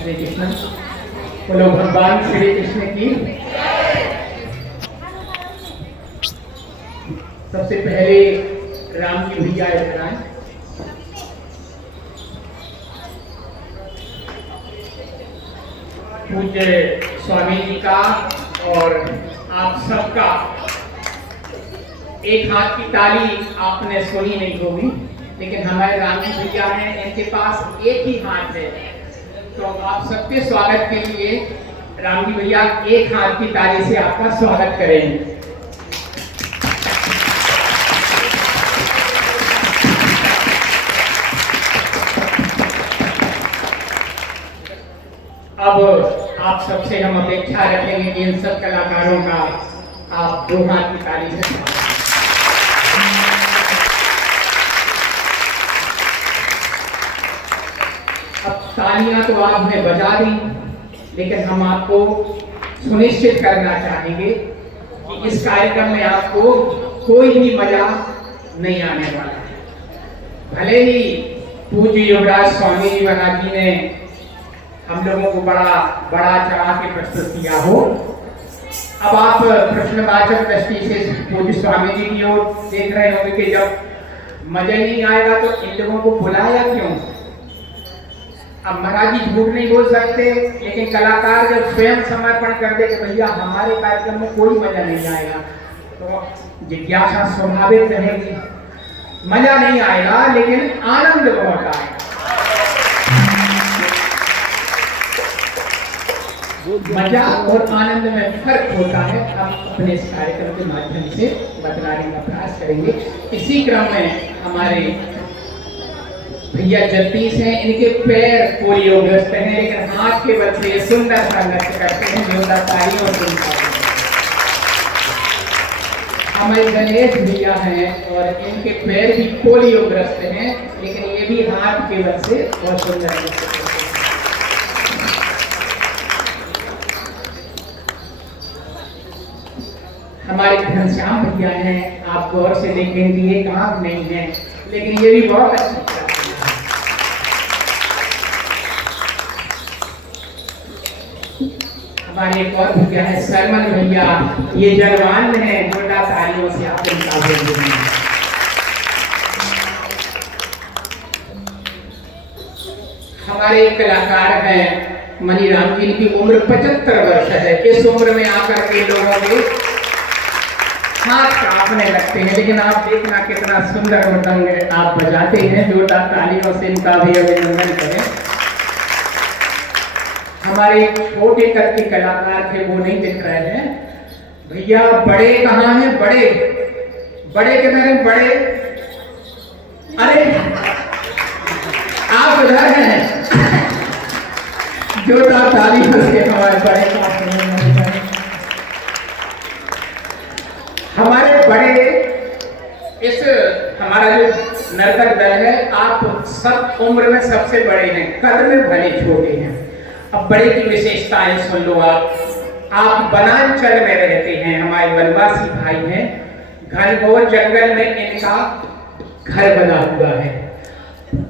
हरे कृष्ण। बोलो भगवान श्री कृष्ण की। सबसे पहले राम की भैया इधर आए। पूज्य स्वामी जी का और आप सबका एक हाथ की ताली आपने सुनी नहीं होगी, लेकिन हमारे राम जी भैया हैं, इनके पास एक ही हाथ है। तो आप सबके स्वागत के लिए राम जी भैया एक हाथ की ताली से आपका स्वागत करेंगे। अब आप सबसे हम अपेक्षा रखेंगे कि इन सब कलाकारों का आप दो हाथ की ताली से। अब तालियां तो आपने बजा दी, लेकिन हम आपको सुनिश्चित करना चाहेंगे कि इस कार्यक्रम में आपको कोई भी मजा नहीं आने वाला है। भले ही पूज्य युवराज स्वामी जी महाराज जी ने हम लोगों को बड़ा चढ़ा के प्रस्तुत किया हो, अब आप प्रश्नवाचक दृष्टि से पूज्य स्वामी जी की ओर देख रहे होंगे कि जब मजा नहीं आएगा तो इन लोगों को बुलाया क्यों। अब महाराज जी झूठ नहीं बोल सकते, लेकिन कलाकार जब स्वयं समर्पण कर दे कि भैया हमारे कार्यक्रम में कोई मजा नहीं आएगा, तो जिज्ञासा स्वाभाविक रहेगी। मजा नहीं आएगा लेकिन आनंद बहुत आएगा। मजा और आनंद में फर्क होता है। हम अपने इस कार्यक्रम के माध्यम से बतलाने का प्रयास करेंगे। इसी क्रम में हमारे भैया जगदीश हैं, इनके पैर पोलियोग्रस्त हैं, लेकिन हाथ के बल से सुंदर सा नृत्य करते हैं। जोरदार तालियों से हमारे गणेश भैया हैं और इनके पैर भी पोलियोग्रस्त हैं, लेकिन ये भी हाथ के बल से बहुत सुंदर नृत्य करते हैं। हमारे घनश्याम भैया हैं, आप गौर से देखेंगे ये काम नहीं है, लेकिन ये भी बहुत अच्छा करते हैं। हमारे एक और भैया है सरमन भैया, ये जलवान है, जोरदार तालियों से आप इनका अभिनंदन करें। हमारे एक कलाकार हैं मनीराम जी, की उम्र 75 वर्ष है। इस उम्र में आकर के लोगों के हाथ कांपने लगते हैं, लेकिन आप देखना कितना सुंदर मृदंग आप बजाते हैं। जोरदार तालियों से इनका भी अभिनंदन करें। हमारे छोटे कद के कलाकार थे, वो नहीं दिख रहे हैं भैया। बड़े कहाँ हैं? बड़े किधर हैं? बड़े अरे आप उधर हैं। जोरदार तालियों से हमारे बड़े का हमारे बड़े इस हमारा जो नर्तक दल है, आप सब उम्र में सबसे बड़े हैं, कद में भले छोटे हैं। अब बड़े की विशेषताएं सुन लो आप वनांचल में रहते हैं, हमारे वनवासी भाई हैं, घनघोर जंगल में इनका घर बना हुआ है।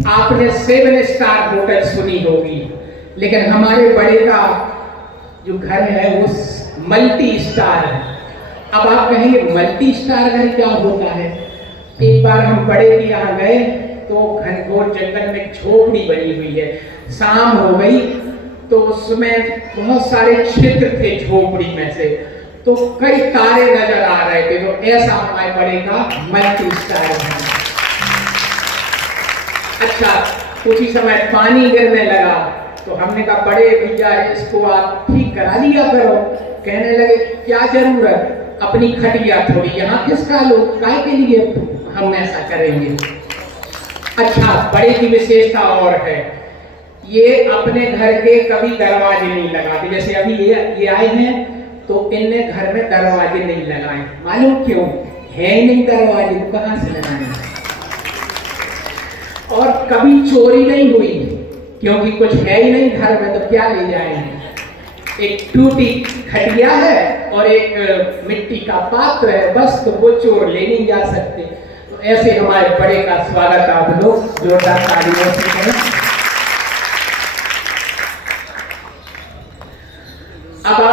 आपने 7 स्टार होटल सुनी होगी, लेकिन हमारे बड़े का जो घर है वो मल्टी स्टार है। अब आप कहेंगे मल्टी स्टार घर क्या होता है? एक बार हम बड़े के यहाँ गए तो घनघोर जंगल में झोपड़ी बनी हुई है। शाम हो गई तो उसमें बहुत सारे छिद्र थे झोपड़ी में से, तो कई तारे नजर आ रहे थे। तो ऐसा हमारे बड़े का मल्टी स्टार है। अच्छा, कुछ ही समय पानी गिरने लगा तो हमने कहा बड़े भैया इसको आप ठीक करा लिया करो। कहने लगे क्या जरूरत, अपनी खटिया थोड़ी यहाँ खिसका लो, काय के लिए हम ऐसा करेंगे। अच्छा, बड़े की विशेषता और है, ये अपने घर के कभी दरवाजे नहीं लगाते। जैसे अभी ये आए हैं तो इनने घर में दरवाजे नहीं लगाए। मालूम क्यों? है ही नहीं दरवाजे, तो कहां से लगाए। और कभी चोरी नहीं हुई, क्योंकि कुछ है ही नहीं घर में, तो क्या ले जाएंगे। एक टूटी खटिया है और एक मिट्टी का पात्र है, बस, तो वो चोर ले नहीं जा सकते। तो ऐसे हमारे बड़े का स्वागत आप लोग जोरदार तालियों से करें।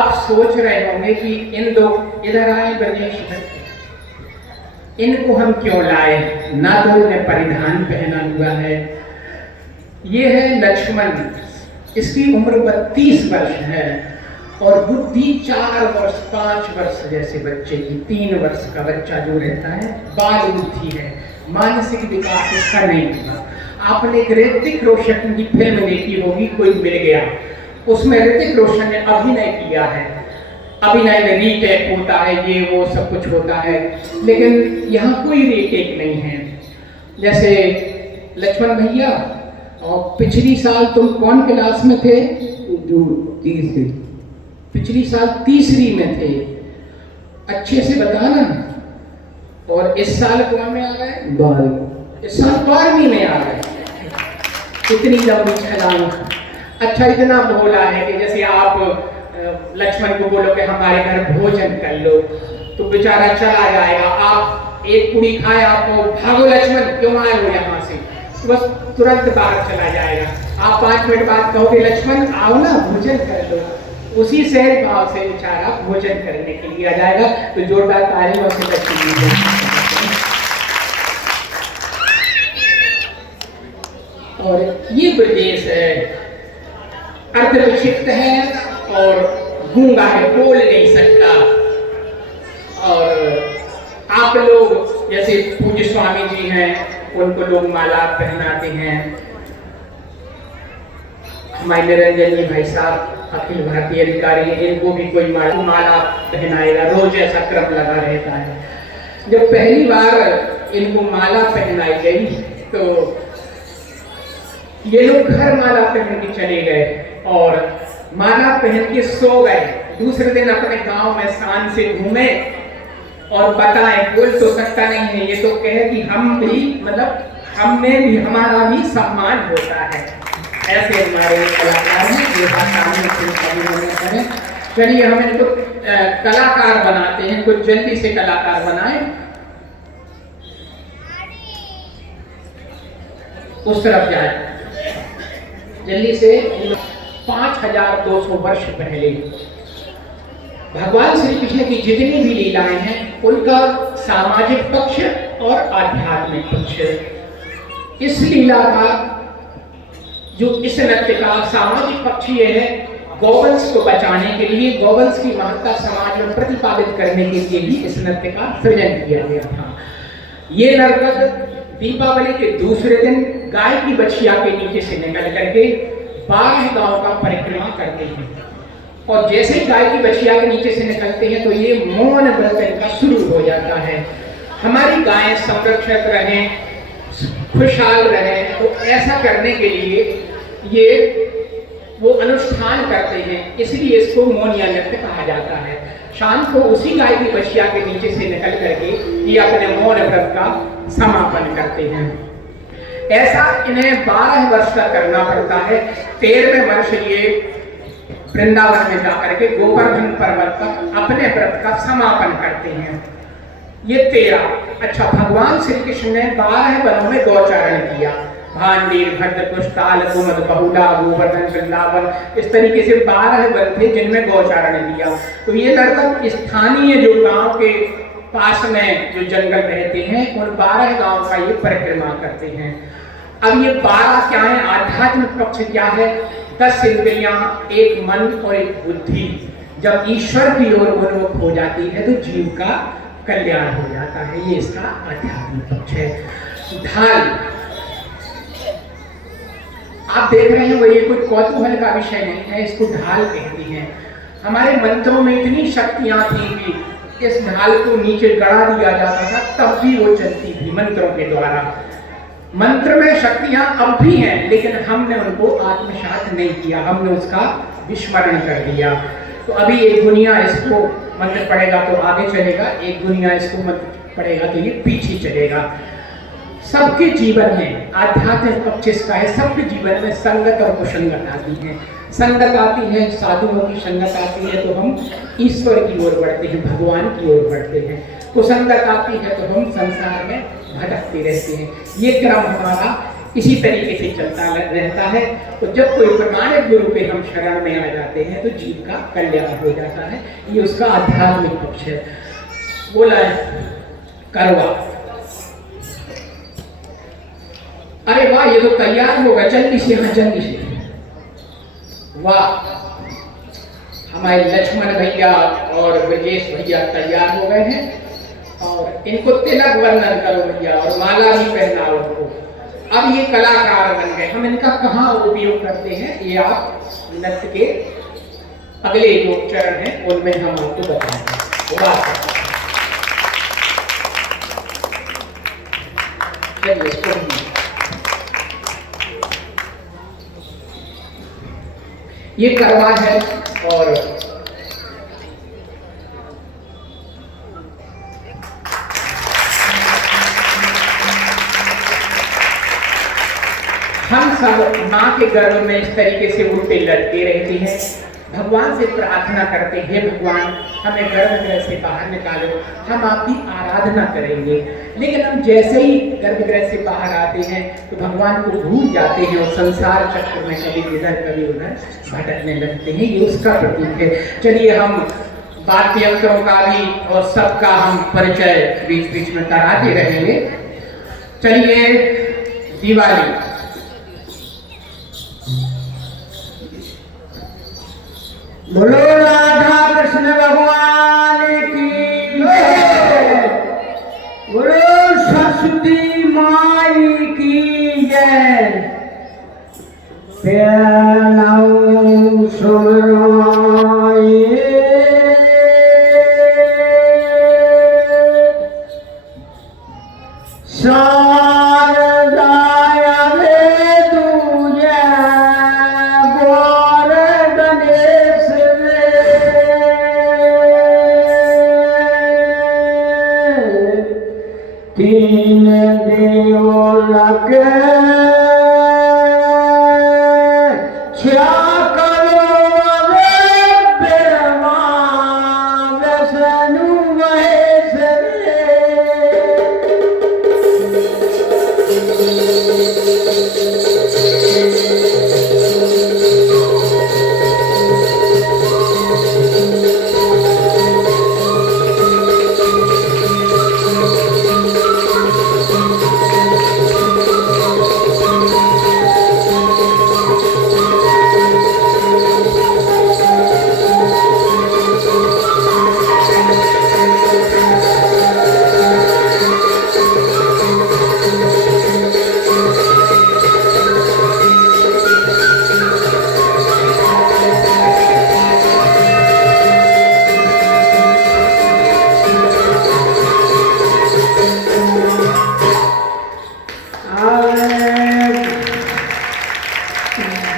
आप सोच रहे होंगे कि इन दो इधर आए ब्रजेश भट्ट, इनको हम क्यों लाए, ना तो उन्हें परिधान पहना हुआ है। ये है लक्ष्मण, इसकी उम्र 32 वर्ष है और बुद्धि 4 वर्ष 5 वर्ष जैसे बच्चे की, 3 वर्ष का बच्चा जो रहता है बाल बुद्धि है, मानसिक विकास इसका नहीं हुआ। आपने ऋतिक रोशन की फिल्म देखी होगी, कोई मिल गया, उसमें ऋतिक रोशन ने अभिनय किया है, अभिनय में रीटेक होता है, ये वो सब कुछ होता है, लेकिन यहाँ कोई रीटेक नहीं है। जैसे लक्ष्मण भैया, और पिछली साल तुम कौन क्लास में थे? जो तीसरी, पिछली साल तीसरी में थे, अच्छे से बताना। और इस साल कौन में आ गए? 12। इस साल 12वीं में आ गए। इतनी लंबी छलांग। अच्छा, इतना बोला है कि जैसे आप लक्ष्मण को बोलो कि हमारे घर भोजन कर लो, तो बेचारा चला जाएगा। आप एक पूरी खाए, आपको भागो लक्ष्मण, क्यों आए हो यहाँ से, तो बस तुरंत बाहर चला जाएगा। आप 5 मिनट बाद कहोगे लक्ष्मण आओ ना भोजन कर लो, उसी सहज भाव से बेचारा भोजन करने के लिए आ जाएगा। तो जोरदार तालियों से बच्चे। और ये ब्रजेश है, अर्धविक्षिप्त है और गूंगा है, बोल नहीं सकता। और आप लोग जैसे पूज्य स्वामी जी हैं, उनको लोग माला पहनाते हैं। हमारे निरंजन जी भाई साहब अखिल भारतीय अधिकारी हैं, इनको भी कोई माला पहनाएगा, रोज ऐसा क्रम लगा रहता है। जब पहली बार इनको माला पहनाई गई तो ये लोग घर माला पहन के चले गए और माला पहन के सो गए। दूसरे दिन अपने गांव में शान से घूमे और बताएं, बोल तो सकता नहीं है, ये तो कहे कि हम भी, मतलब हमने भी, हमारा भी सम्मान होता है। ऐसे हमारे कलाकार हैं जो सामने। चलिए हम इनको कलाकार बनाते हैं, कुछ जल्दी से कलाकार बनाए। उस तरफ जाए जल्दी से। 5200 वर्ष पहले भगवान श्री कृष्ण की जितनी भी लीलाएं हैं, उनका सामाजिक पक्ष और आध्यात्मिक पक्ष। इस लीला का जो इस नृत्य का सामाजिक पक्ष ये है, गौवंश को बचाने के लिए, गौवंश की महत्ता समाज में प्रतिपादित करने के लिए ही इस नृत्य का सृजन किया गया था। ये नर्तक दीपावली के दूसरे दिन गाय की बछिया के नीचे से निकल करके 12 गांव का परिक्रमा करते हैं। और जैसे गाय की बछिया के नीचे से निकलते हैं तो ये मौन व्रत इनका शुरू हो जाता है। हमारी गायें संरक्षक रहें, खुशहाल रहें, तो ऐसा करने के लिए ये वो अनुष्ठान करते हैं, इसलिए इसको मौन या नृत्य कहा जाता है। शाम को उसी गाय की बछिया के नीचे से निकल करके ये अपने मौन व्रत का समापन करते हैं। ऐसा इन्हें 12 वर्ष तक करना पड़ता है। 13वें वर्ष ये वृंदावन में जाकर के गोवर्धन पर्वत पर अपने व्रत का समापन करते हैं। ये 13। अच्छा, भगवान श्री कृष्ण ने 12 वनों में गौचारण किया। भांडीर, भद्रकुश, ताल, कुमद, बहुला, गोवर्धन, वृंदावन, इस तरीके से 12 वन थे जिनमें गौचारण किया। तो ये नर्तक स्थानीय जो गांव के पास में जो जंगल रहते हैं, उन 12 गांव का ये परिक्रमा करते हैं। अब ये 12 क्या है? आध्यात्मिक पक्ष क्या है? 10 इंद्रियां, एक मन और एक बुद्धि जब ईश्वर की ओर उन्मुख हो जाती है तो जीव का कल्याण हो जाता है। ये इसका आध्यात्मिक पक्ष है। ढाल आप देख रहे हैं, वो ये कोई कौतूहल का विषय नहीं है, इसको ढाल कहती हैं। हमारे मंत्रों में इतनी शक्तियां थी कि इस ढाल को नीचे गड़ा दिया जाता था, तब भी वो चलती थी मंत्रों के द्वारा। मंत्र में शक्तियां अब भी हैं, लेकिन हमने उनको आत्मसात नहीं किया, हमने उसका विस्मरण कर दिया। तो अभी एक दुनिया इसको मंत्र पड़ेगा तो आगे चलेगा, एक दुनिया इसको मंत्र पड़ेगा तो ये पीछे चलेगा। सबके जीवन में आध्यात्मिक पक्ष इसका है। सबके जीवन में संगत और कुसंगत आती है। संगत आती है, साधुओं की संगत आती है तो हम ईश्वर की ओर बढ़ते हैं, भगवान की ओर बढ़ते हैं। कुसंगत आती है तो हम संसार में भटकते रहते हैं। ये क्रम हमारा इसी तरीके से चलता रहता है। तो जब कोई प्रमाणिक गुरु के हम शरण में आ जाते हैं तो जीव का कल्याण हो जाता है। ये उसका आध्यात्मिक पक्ष है। बोला है करवा, अरे वाह ये तो तैयार हो गया, जल्दी से यहाँ जल्दी से। वाह हमारे लक्ष्मण भैया और ब्रजेश भैया तैयार हो गए हैं और इनको तिलक वंदन करो भैया और माला भी पहनाओ उनको। अब ये कलाकार बन गए। हम इनका कहाँ उपयोग करते हैं ये आप नृत्य के अगले जो चरण हैं उनमें हम आपको बताएंगे। चलिए इसको ये करवा है और हम सब माँ के गर्भ में इस तरीके से उल्टे लटके रहते हैं, भगवान से प्रार्थना करते हैं, भगवान हमें गर्भगृह से बाहर निकालो, हम आपकी आराधना करेंगे। लेकिन हम जैसे ही गर्भगृह से बाहर आते हैं तो भगवान को भूल जाते हैं और संसार चक्र में कभी इधर कभी उधर भटकने लगते हैं। ये उसका प्रतीक है। चलिए हम वाद्य यंत्रों का भी और सबका हम परिचय बीच बीच में कराते रहेंगे। चलिए दिवाली, बोलो राधा कृष्ण भगवान की जय, बोलो सरस्वती माई की जय। प्यालाओ सुनाए तीन देवलक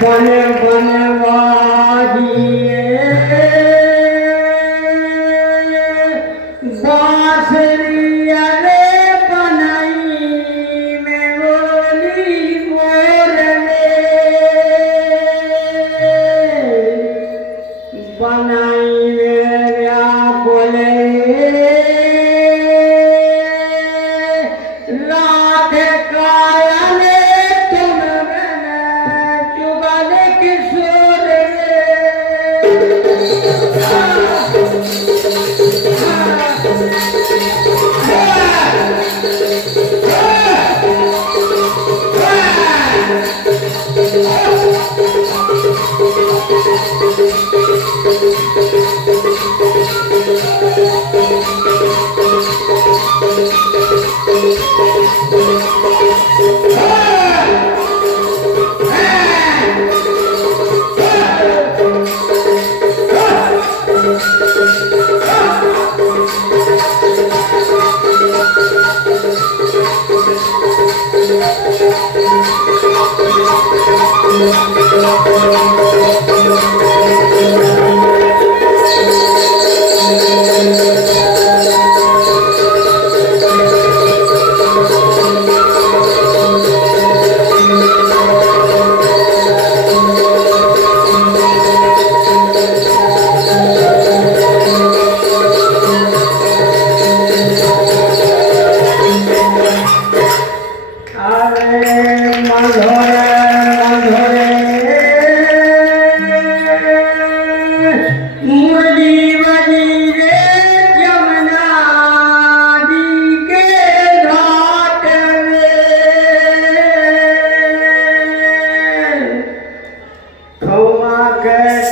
बन बनवाजिए बांसुरिया रे बनाई में बोली बोलने बनाई मेरा बोले राधे कायने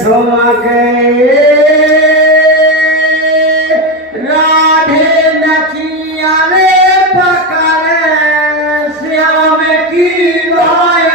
ठुमके राधे नचिया रे पकड़े श्याम की भाई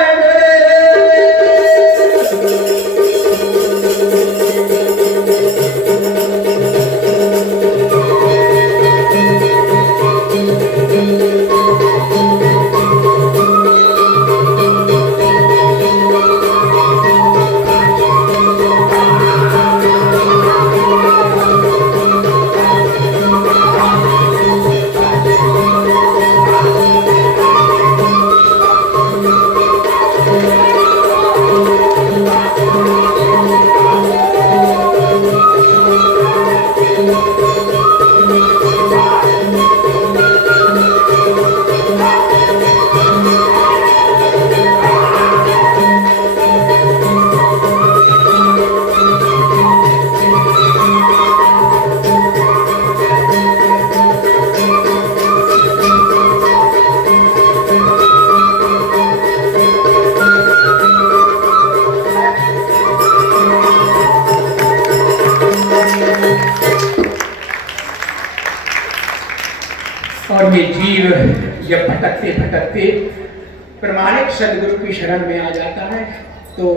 और ये जीव जब भटकते भटकते प्रमाणिक सदगुरु की शरण में आ जाता है तो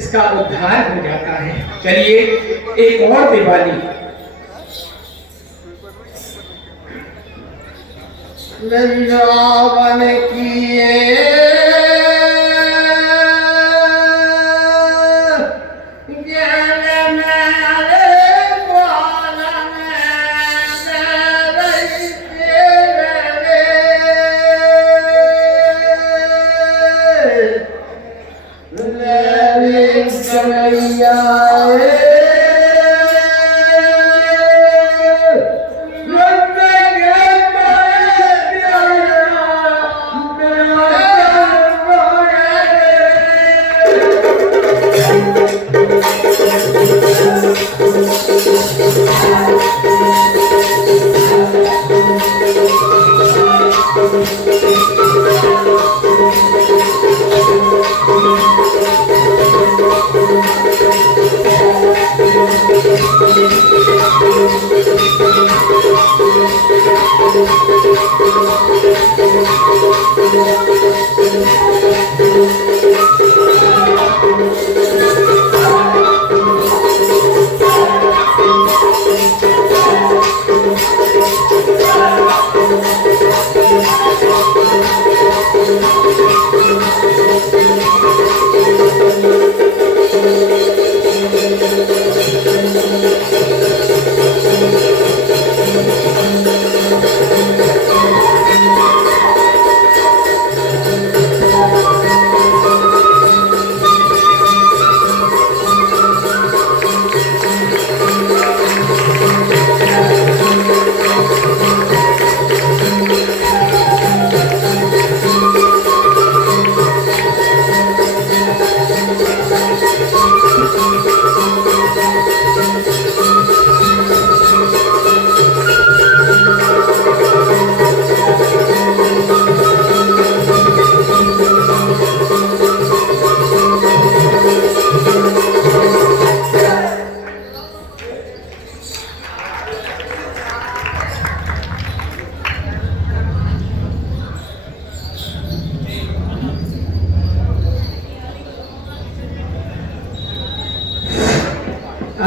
इसका उद्धार हो जाता है। चलिए एक और दिवाली वृंदावन किए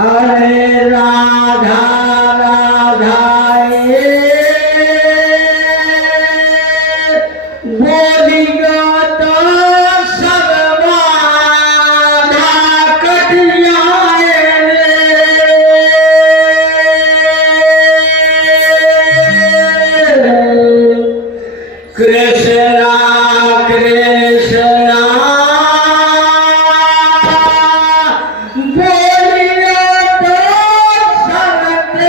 अरे राधा राधा बोलिगा तो सब बाधा कट जाए कृष्णा कृष्णा बोलिया तो सब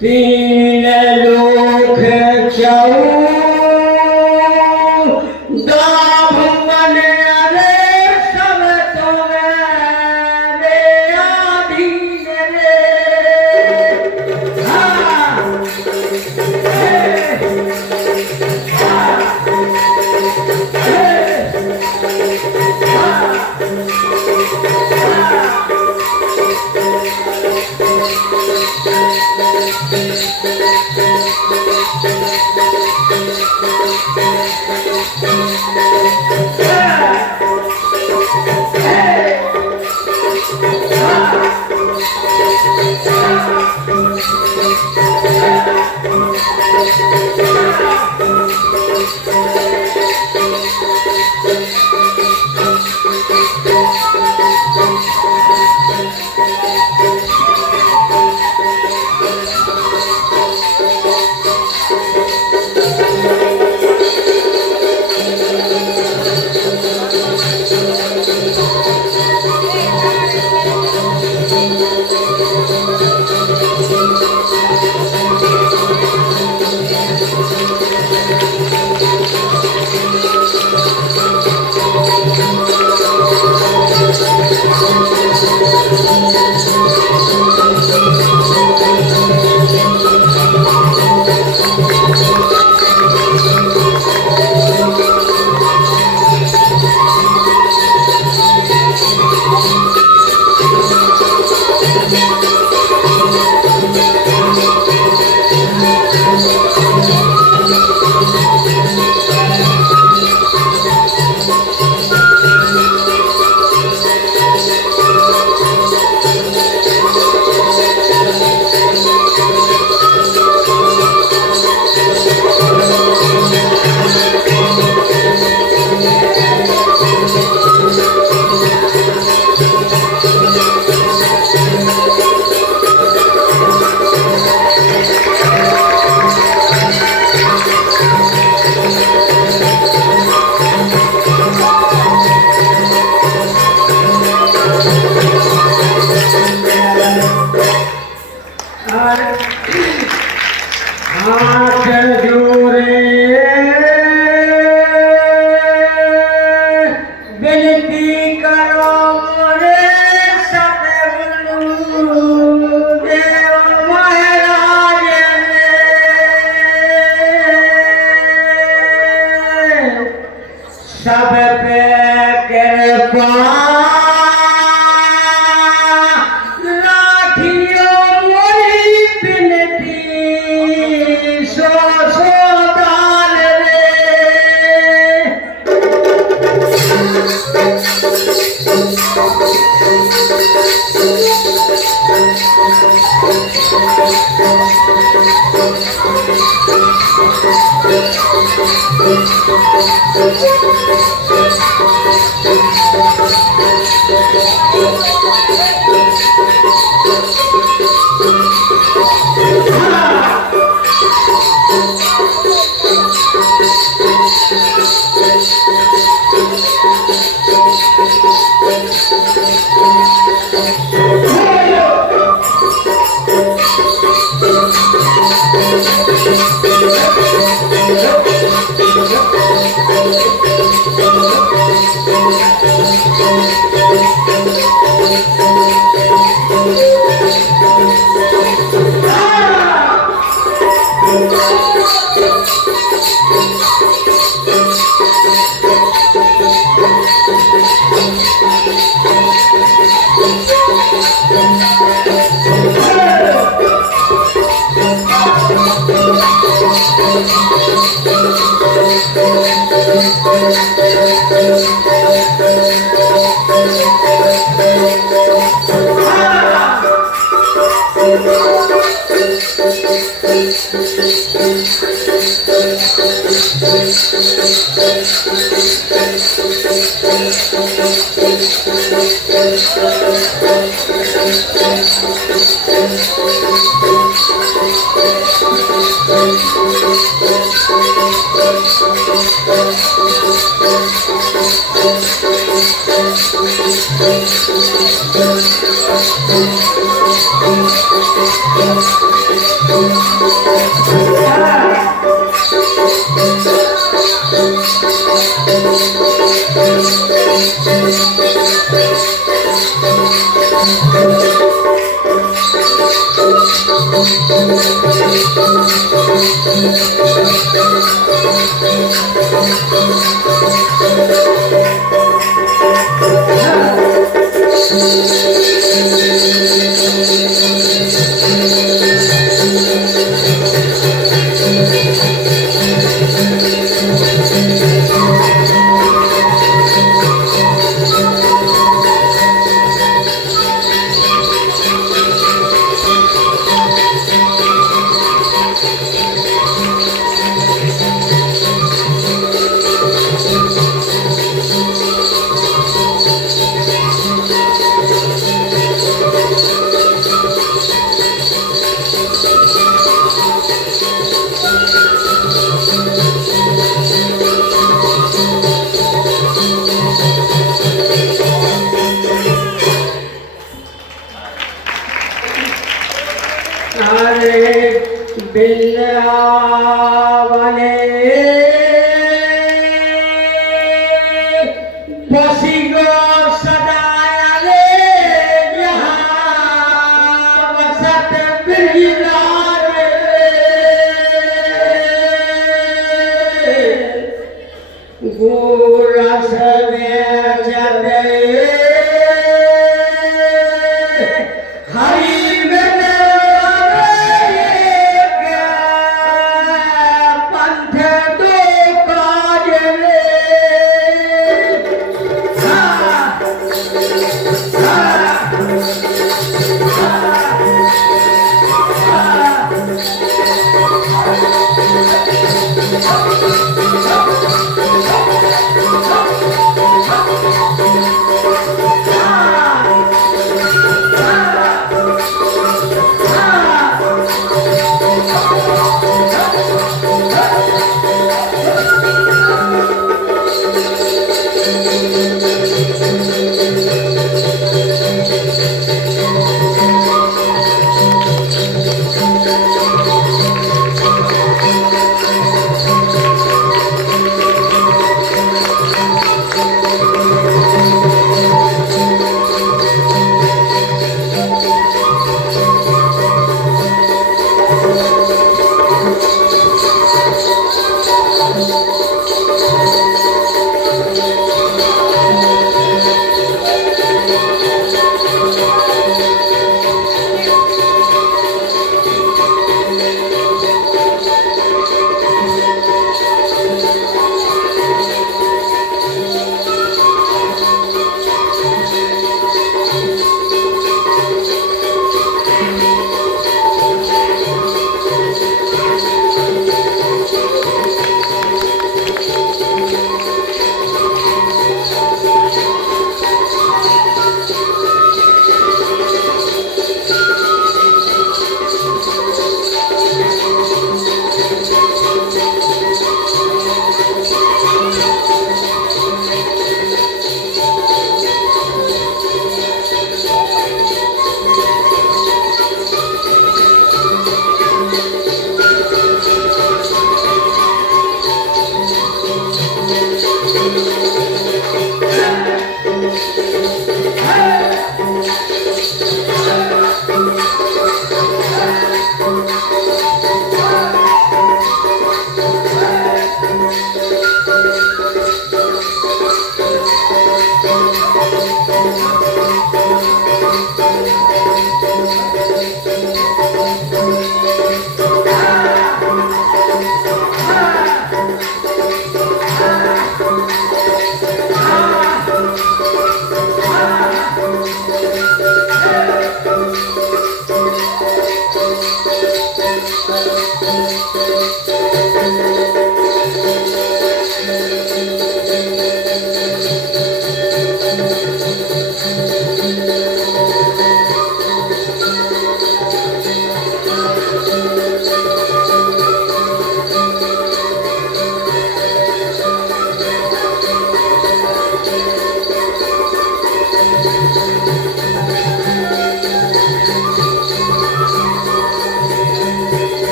तीन लोक चऊ दाभवन रे सब तुम्हारे अधीन रे सब पे कृपा राखियो मोरी बिनती सो दान रे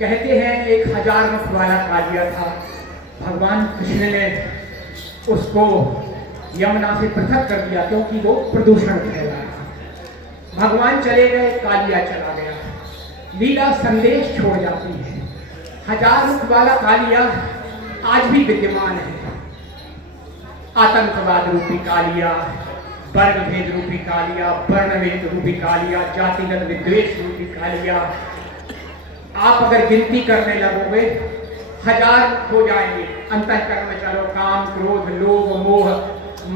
कहते हैं 1000 मुख वाला कालिया था। भगवान कृष्ण ने उसको यमुना से पृथक कर दिया क्योंकि वो प्रदूषण फैला था। भगवान चले गए, कालिया चला गया। लीला संदेश छोड़ जाती है। 1000 मुख वाला कालिया आज भी विद्यमान है। आतंकवाद रूपी कालिया, वर्ण भेद रूपी कालिया, वर्ण भेद रूपी कालिया, जातिगत विद्वेष रूपी कालिया। आप अगर गिनती करने लगोगे 1000 हो जाएंगे। अंतःकरण में चलो, काम, क्रोध, लोभ, मोह,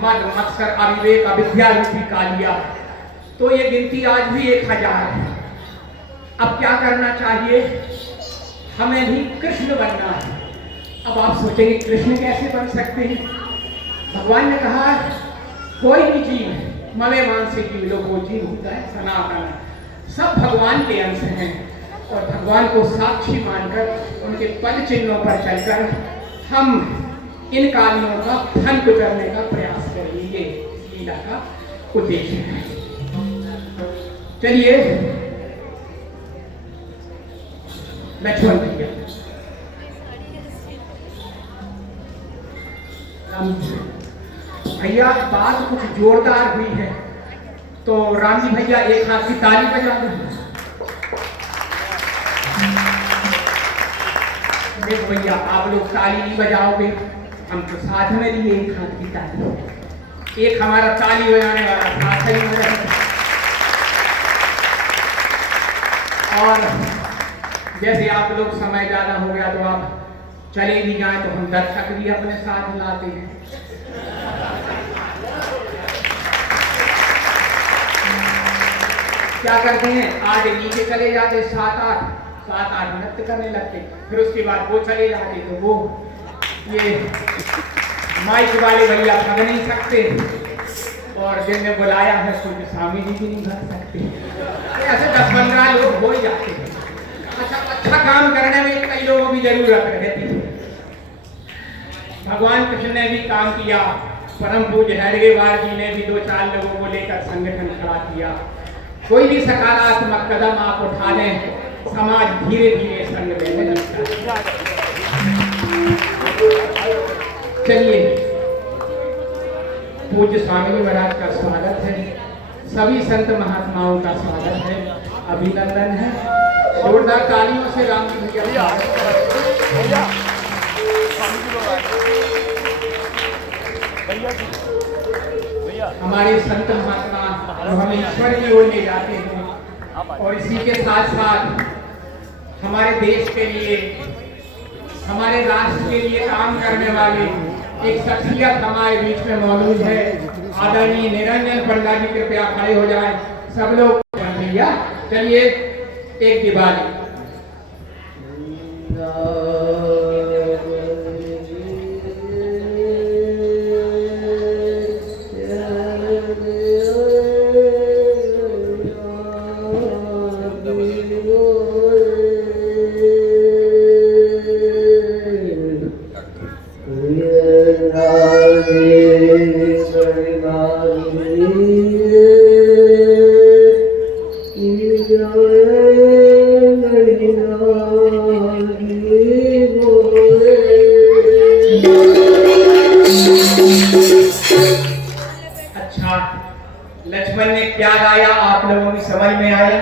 मद, मत्सर, अविवेक, अविद्या रूपी कालिया। तो ये गिनती आज भी 1000 है। अब क्या करना चाहिए? हमें भी कृष्ण बनना है। अब आप सोचेंगे कृष्ण कैसे बन सकते हैं? भगवान ने कहा कोई भी जीव मवे मांस से जीव लोगों जीव होता है, सनातन, सब भगवान के अंश हैं। और भगवान को साक्षी मानकर उनके पद चिन्हों पर चलकर हम इन कार्यों का फल गुजरने का प्रयास करेंगे। इस लीला का उद्देश्य है। चलिए लक्ष्मण भैया, भैया बात कुछ जोरदार हुई है तो राम जी भैया एक हाथ की ताली बजा दें। देखो भैया, आप लोग ताली नहीं बजाओगे, हम तो साथ में लिए एक हाथ की ताली। एक हमारा ताली बजाने वाला साथ ही में। और जैसे आप लोग समय ज्यादा हो गया तो आप चले भी जाए तो हम दर्शक भी अपने साथ लाते हैं। क्या करते हैं, आज नीचे चले जाते 7-8 नृत्य करने लगते, फिर उसके बाद वो चले जाते तो वो ये माइक वाले भैया भग नहीं सकते और जिनने बुलाया है उसके स्वामी जी भी नहीं भग सकते। ऐसे 10-15 लोग हो ही जाते हैं। अच्छा काम करने में कई लोगों की जरूरत रहती है। भगवान कृष्ण ने भी काम किया। परम पूज्य हरिवार जी ने भी 2-4 लोगों को लेकर संगठन खड़ा किया। कोई भी सकारात्मक कदम आप उठा लें, समाज धीरे धीरे संग लेने लगता है। चलिए, पूज्य स्वामी महाराज का स्वागत है, सभी संत महात्माओं का स्वागत है, अभिनंदन है। जोरदार तालियों से राम जी भैया हमारे संत महात्मा जो हमें ईश्वर की ओर ले जाते हैं। और इसी के साथ साथ हमारे देश के लिए, हमारे राष्ट्र के लिए काम करने वाले एक शख्सियत हमारे बीच में मौजूद है। आदरणीय निरंजन पंडा जी, कृपया खड़े हो जाएं सब लोग। भैया चलिए एक दिवाली। लक्ष्मण ने क्या गाया आप लोगों की समझ में आया?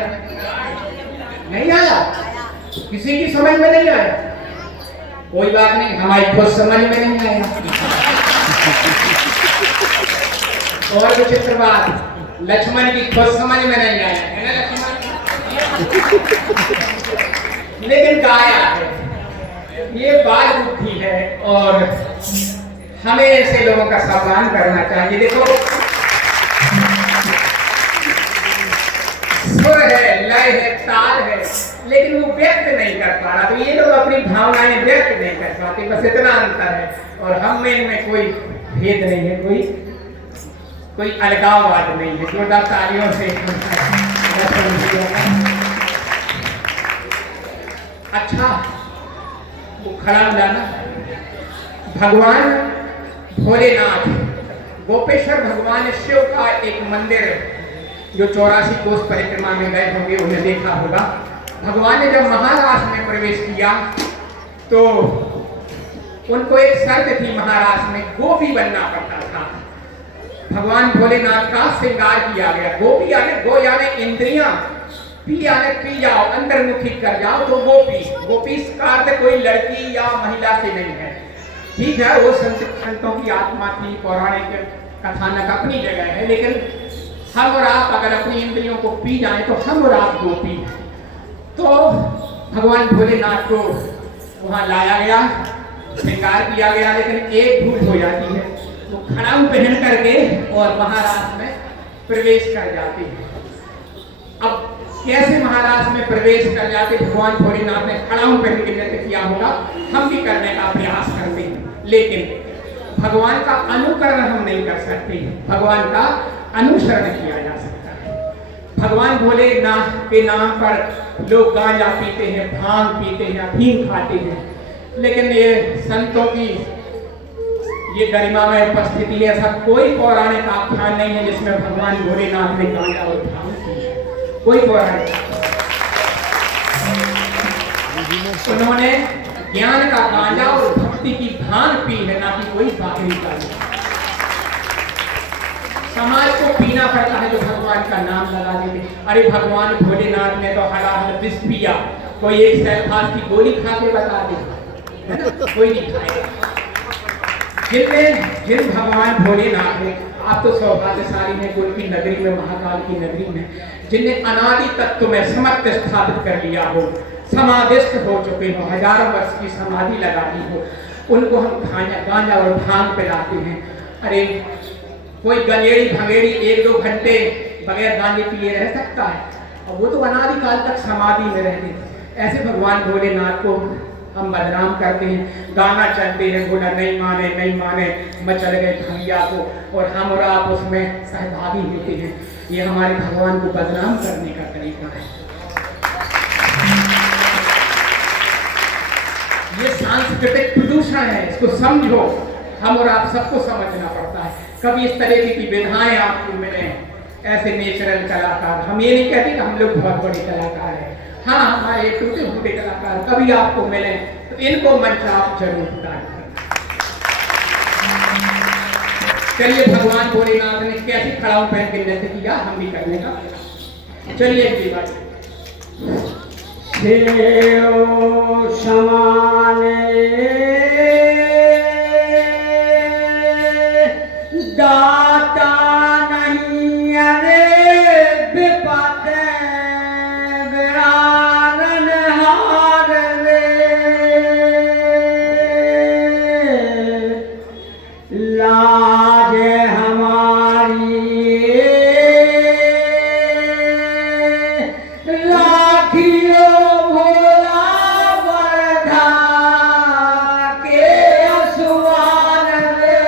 नहीं आया? किसी की समझ में नहीं आया? कोई बात नहीं, हमारी खुद समझ में नहीं आया। और विचित्र बात, लक्ष्मण की खुद समझ में नहीं आया है ना लक्ष्मण? लेकिन गाया है। ये बाल बुद्धि है और हमें ऐसे लोगों का सम्मान करना चाहिए। देखो, सुर है, लय है, ताल है, लेकिन वो व्यक्त नहीं कर पा रहा। तो ये लोग अपनी भावनाएं व्यक्त नहीं कर पाते, बस इतना अंतर है। और हम में इनमें कोई भेद नहीं है, कोई अलगाववाद नहीं है। जोरदार तालियों से अच्छा वो खड़ा मिलाना। भगवान भोलेनाथ, गोपेश्वर भगवान शिव का एक मंदिर जो 84 कोस परिक्रमा में गए होंगे उन्हें देखा होगा। भगवान ने जब महाराष्ट्र में प्रवेश किया तो उनको एक शर्त थी, महाराष्ट्र में गोपी बनना पड़ता था। भगवान भोलेनाथ का श्रृंगार किया गया। गोपी यानी गो यानी इंद्रियां, पी यानी पी जाओ, अंतर्मुखी कर जाओ, तो गोपी। गोपी का अर्थ कोई लड़की या महिला से नहीं है, ठीक है, वो संतों की आत्मा थी, पौराणिक कथानक अपनी जगह है, लेकिन हम और आप अगर अपनी इंद्रियों को पी जाए तो हम और आप गोपी। तो भगवान भोलेनाथ को वहां लाया गया, श्रृंगार किया गया, लेकिन एक भूल हो जाती है, वो खड़ाऊ पहन करके और महाराष्ट्र में प्रवेश कर जाते हैं। अब कैसे महाराष्ट्र में प्रवेश कर जाते, भगवान भोलेनाथ ने खड़ाऊ पहन के नृत्य किया होगा, हम भी करने का प्रयास करते हैं, लेकिन भगवान का अनुकरण हम नहीं कर सकते, भगवान का अनुसरण किया जा सकता है। भगवान भोलेनाथ के नाम पर लोग गांजा पीते हैं, भांग पीते हैं, अफीम खाते हैं, लेकिन ये संतों की ये गरिमा में उपस्थिति है, ऐसा कोई पौराणिक आख्यान नहीं है जिसमें भगवान भोलेनाथ ने गांजा और भांग की है, कोई पौराणिक। उन्होंने ज्ञान का गांजा और भक्ति की भांग पी है, ना कि कोई बाहरी गांजा। समाज को पीना पड़ता है जो भगवान का नाम लगा देते। अरे भगवान भोलेनाथ ने तो हलाल विष पिया, कोई एक सैलफास की गोली खा के बता दे, कोई नहीं खाएगा। जिन भगवान भोलेनाथ ने, आप तो सौभाग्यशाली हैं उनकी नगरी में, महाकाल की नगरी में, जिनने अनादि तत्व में समत्व स्थापित कर लिया हो, समाधिस्थ हो चुके हो, हजारों वर्ष की समाधि लगा दी हो, उनको हम गांजा और भांग पिलाते हैं। अरे कोई गलेड़ी भंगेड़ी 1-2 घंटे बगैर गांजे पिए रह सकता है, और वो तो अनादिकाल तक समाधि में रहते। ऐसे भगवान भोलेनाथ को हम बदनाम करते हैं, गाना चलते हैं, बोला नहीं माने नहीं माने, मचल गए भैया को, और हम और आप उसमें सहभागी होते हैं। ये हमारे भगवान को बदनाम करने का तरीका है। ये सांस्कृतिक प्रदूषण है, इसको समझो, हम और आप सबको समझना पड़ता है। कभी इस तरह की विधाएं आपको मिले, ऐसे नेचुरल कलाकार, हम ये नहीं कहते कि हम लोग बहुत बड़े कलाकार हैं, हाँ हमारे टूटे फूटे कलाकार कभी आपको मिले तो इनको मंच आप जरूर प्रदान करें। चलिए भगवान भोलेनाथ ने कैसे खड़ाऊ पहन के नृत्य किया, हम भी करने का, चलिए दाता नहीं अरे विपद विरानन हार रे, लाज हमारी राखियो भोला वर्धा के असुआन रे।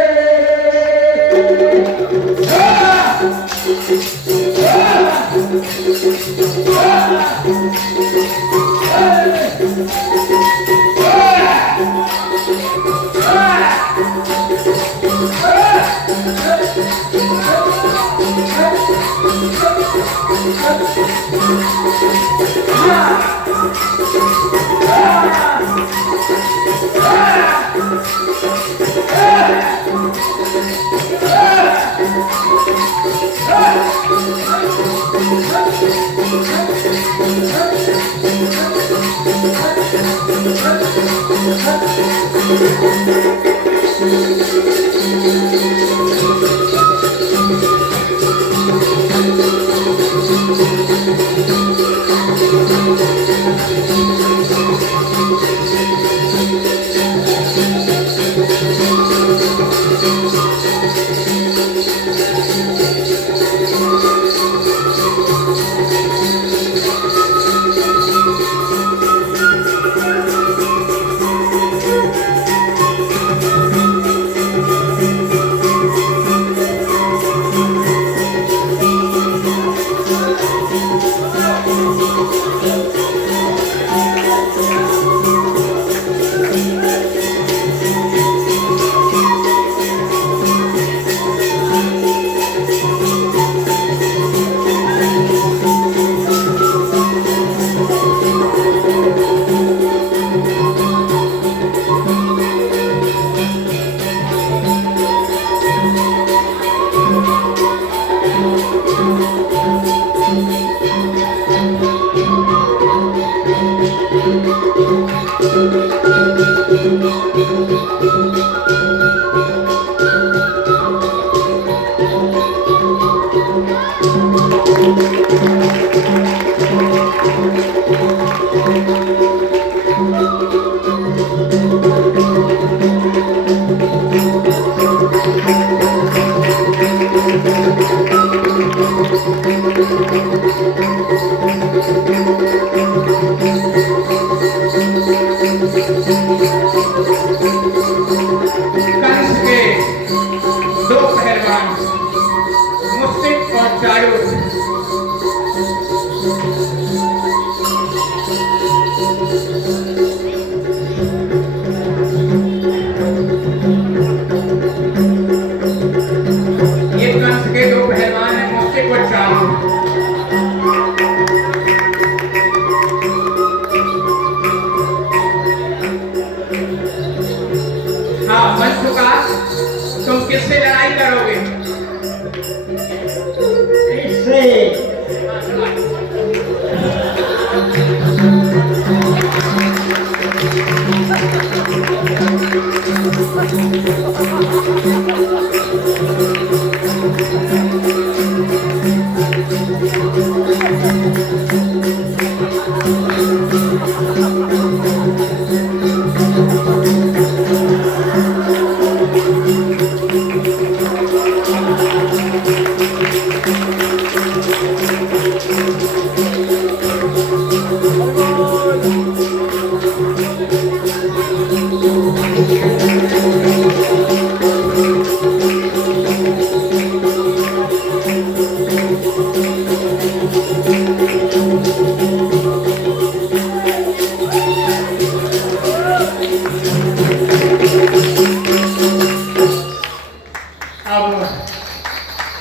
कंस के दो पहलवान मुश्तिक और जारूद ये कंस के दो पहलवान हैं मुश्तिक और जारूद। हाँ मन चुका, तुम किससे लड़ाई करोगे? इससे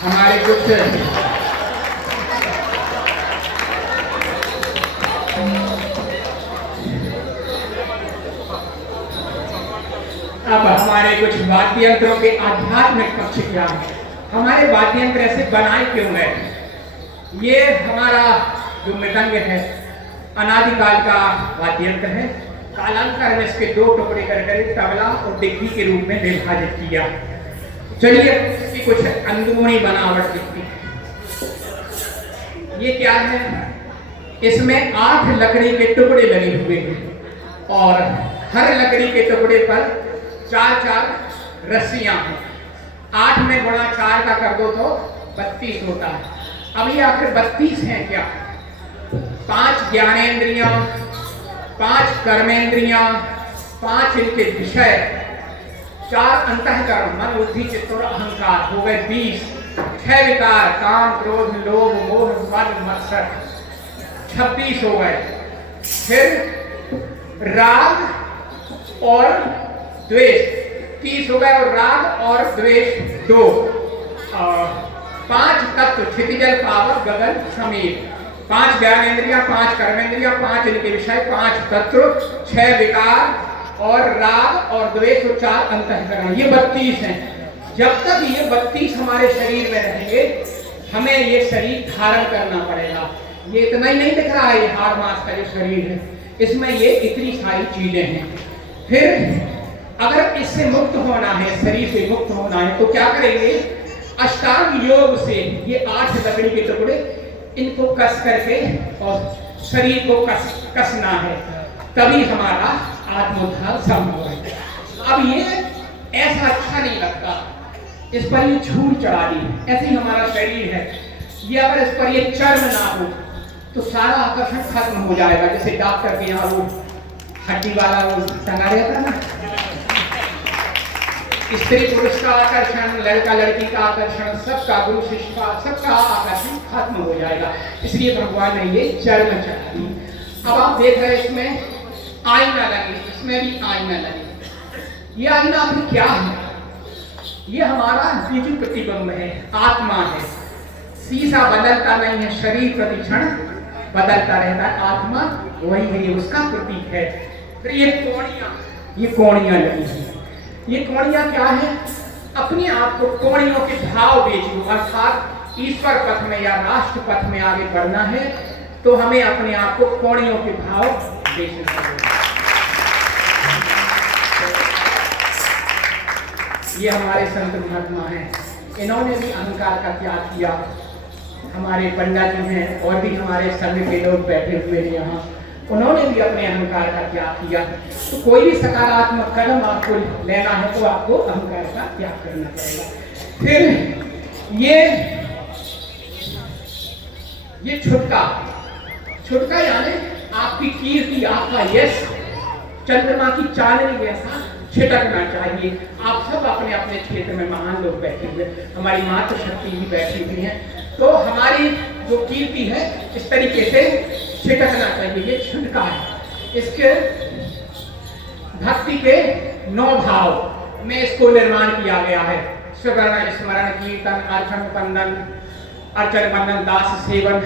हमारे कुछ अब हमारे कुछ वाद्य यंत्रों के आध्यात्मिक पक्ष क्या है, हमारे वाद्य यंत्र ऐसे बनाए क्यों गए? ये हमारा जो मृदंग है अनादिकाल का वाद्य यंत्र है। कालांतर में इसके दो टुकड़े करके तबला और डिग्गी के रूप में विभाजित किया। चलिए इसकी कुछ अंदरूनी बनावट दिखती है। ये क्या है? इसमें 8 लकड़ी के टुकड़े लगे हुए हैं और हर लकड़ी के टुकड़े पर 4-4 रस्सियां हैं। 8 में गुणा 4 का कर दो तो 32 होता है। अब ये आखिर 32 हैं क्या? 5 ज्ञानेंद्रियां, 5 कर्मेंद्रियां, 5 इनके विषय, 4 अंतःकरण मन बुद्धि चित्त और अहंकार हो गए 20। 6 विकार काम क्रोध लोभ मोह मद मत्सर 26 हो गए। फिर राग और द्वेष 30 हो गए और राग और द्वेष 2। 5 तत्व क्षितिजल पावक गगन समीर, 5 ज्ञानेंद्रियां, 5 कर्मेंद्रियां, 5 इनके विषय, 5 तत्व, 6 विकार और राग और द्वेष और 4 अंतःकरण, ये 32 हैं। जब तक ये 32 हमारे शरीर में रहेंगे हमें ये शरीर धारण करना पड़ेगा। ये इतना ही नहीं दिख रहा है, ये हाड़ मांस का जो शरीर है इसमें ये इतनी सारी चीजें हैं। फिर अगर इससे मुक्त होना है, शरीर से मुक्त होना है तो क्या करेंगे? अष्टांग योग से ये 8 लकड़ी के टुकड़े इनको कस करके और शरीर को कसना है, तभी हमारा आत्मोद्धार संभव है। अब ये ऐसा अच्छा नहीं लगता, इस पर ये झूठ चढ़ा दी, ऐसे ही हमारा शरीर है। ये अगर इस पर ये चर्म ना हो तो सारा आकर्षण खत्म हो जाएगा। जैसे डॉक्टर के यहाँ वो हड्डी वाला वो टंगा रहता ना, स्त्री पुरुष का आकर्षण, लड़का लड़की का आकर्षण, सबका गुरु शिष्य का सबका आकर्षण खत्म हो जाएगा। इसलिए भगवान ने ये चर्म चढ़ा दी। अब आप देख रहे हैं इसमें आईना लगे, इसमें भी आईना लगे। ये आईना आखिर क्या है? ये हमारा द्विज प्रतिबिंब है, आत्मा है। शीशा बदलता नहीं है, शरीर प्रतिक्षण बदलता रहता है, आत्मा वही है, ये उसका प्रतीक है। फिर ये कोणियां लगी है। ये कोणियां क्या है? अपने आप को कोणियों के भाव बेचो, अर्थात ईश्वर पथ में या राष्ट्र पथ में आगे बढ़ना है तो हमें अपने आप को कोणियों के भाव बेचना चाहिए। ये हमारे संत महात्मा हैं, इन्होंने भी अहंकार का त्याग किया। हमारे पंडित जी हैं और भी हमारे संघ के लोग बैठे हुए हैं यहाँ, उन्होंने भी अपने अहंकार का त्याग किया। तो कोई भी सकारात्मक कदम आपको लेना है तो आपको अहंकार का त्याग करना पड़ेगा। फिर ये छुटका यानी आपकी कीर्ति, आपका यश चंद्रमा की चांदनी जैसा छिटकना चाहिए। आप सब अपने अपने क्षेत्र में महान लोग बैठे हुए, हमारी मातृशक्ति भी बैठी हुई है, तो हमारी जो कीर्ति है इस तरीके से छिटकना चाहिए। ये छुटका है। इसके भक्ति के 9 भाव में इसको निर्माण किया गया है। सुवर्ण, स्मरण, कीर्तन, अर्चन, बंदन, दास सेवन,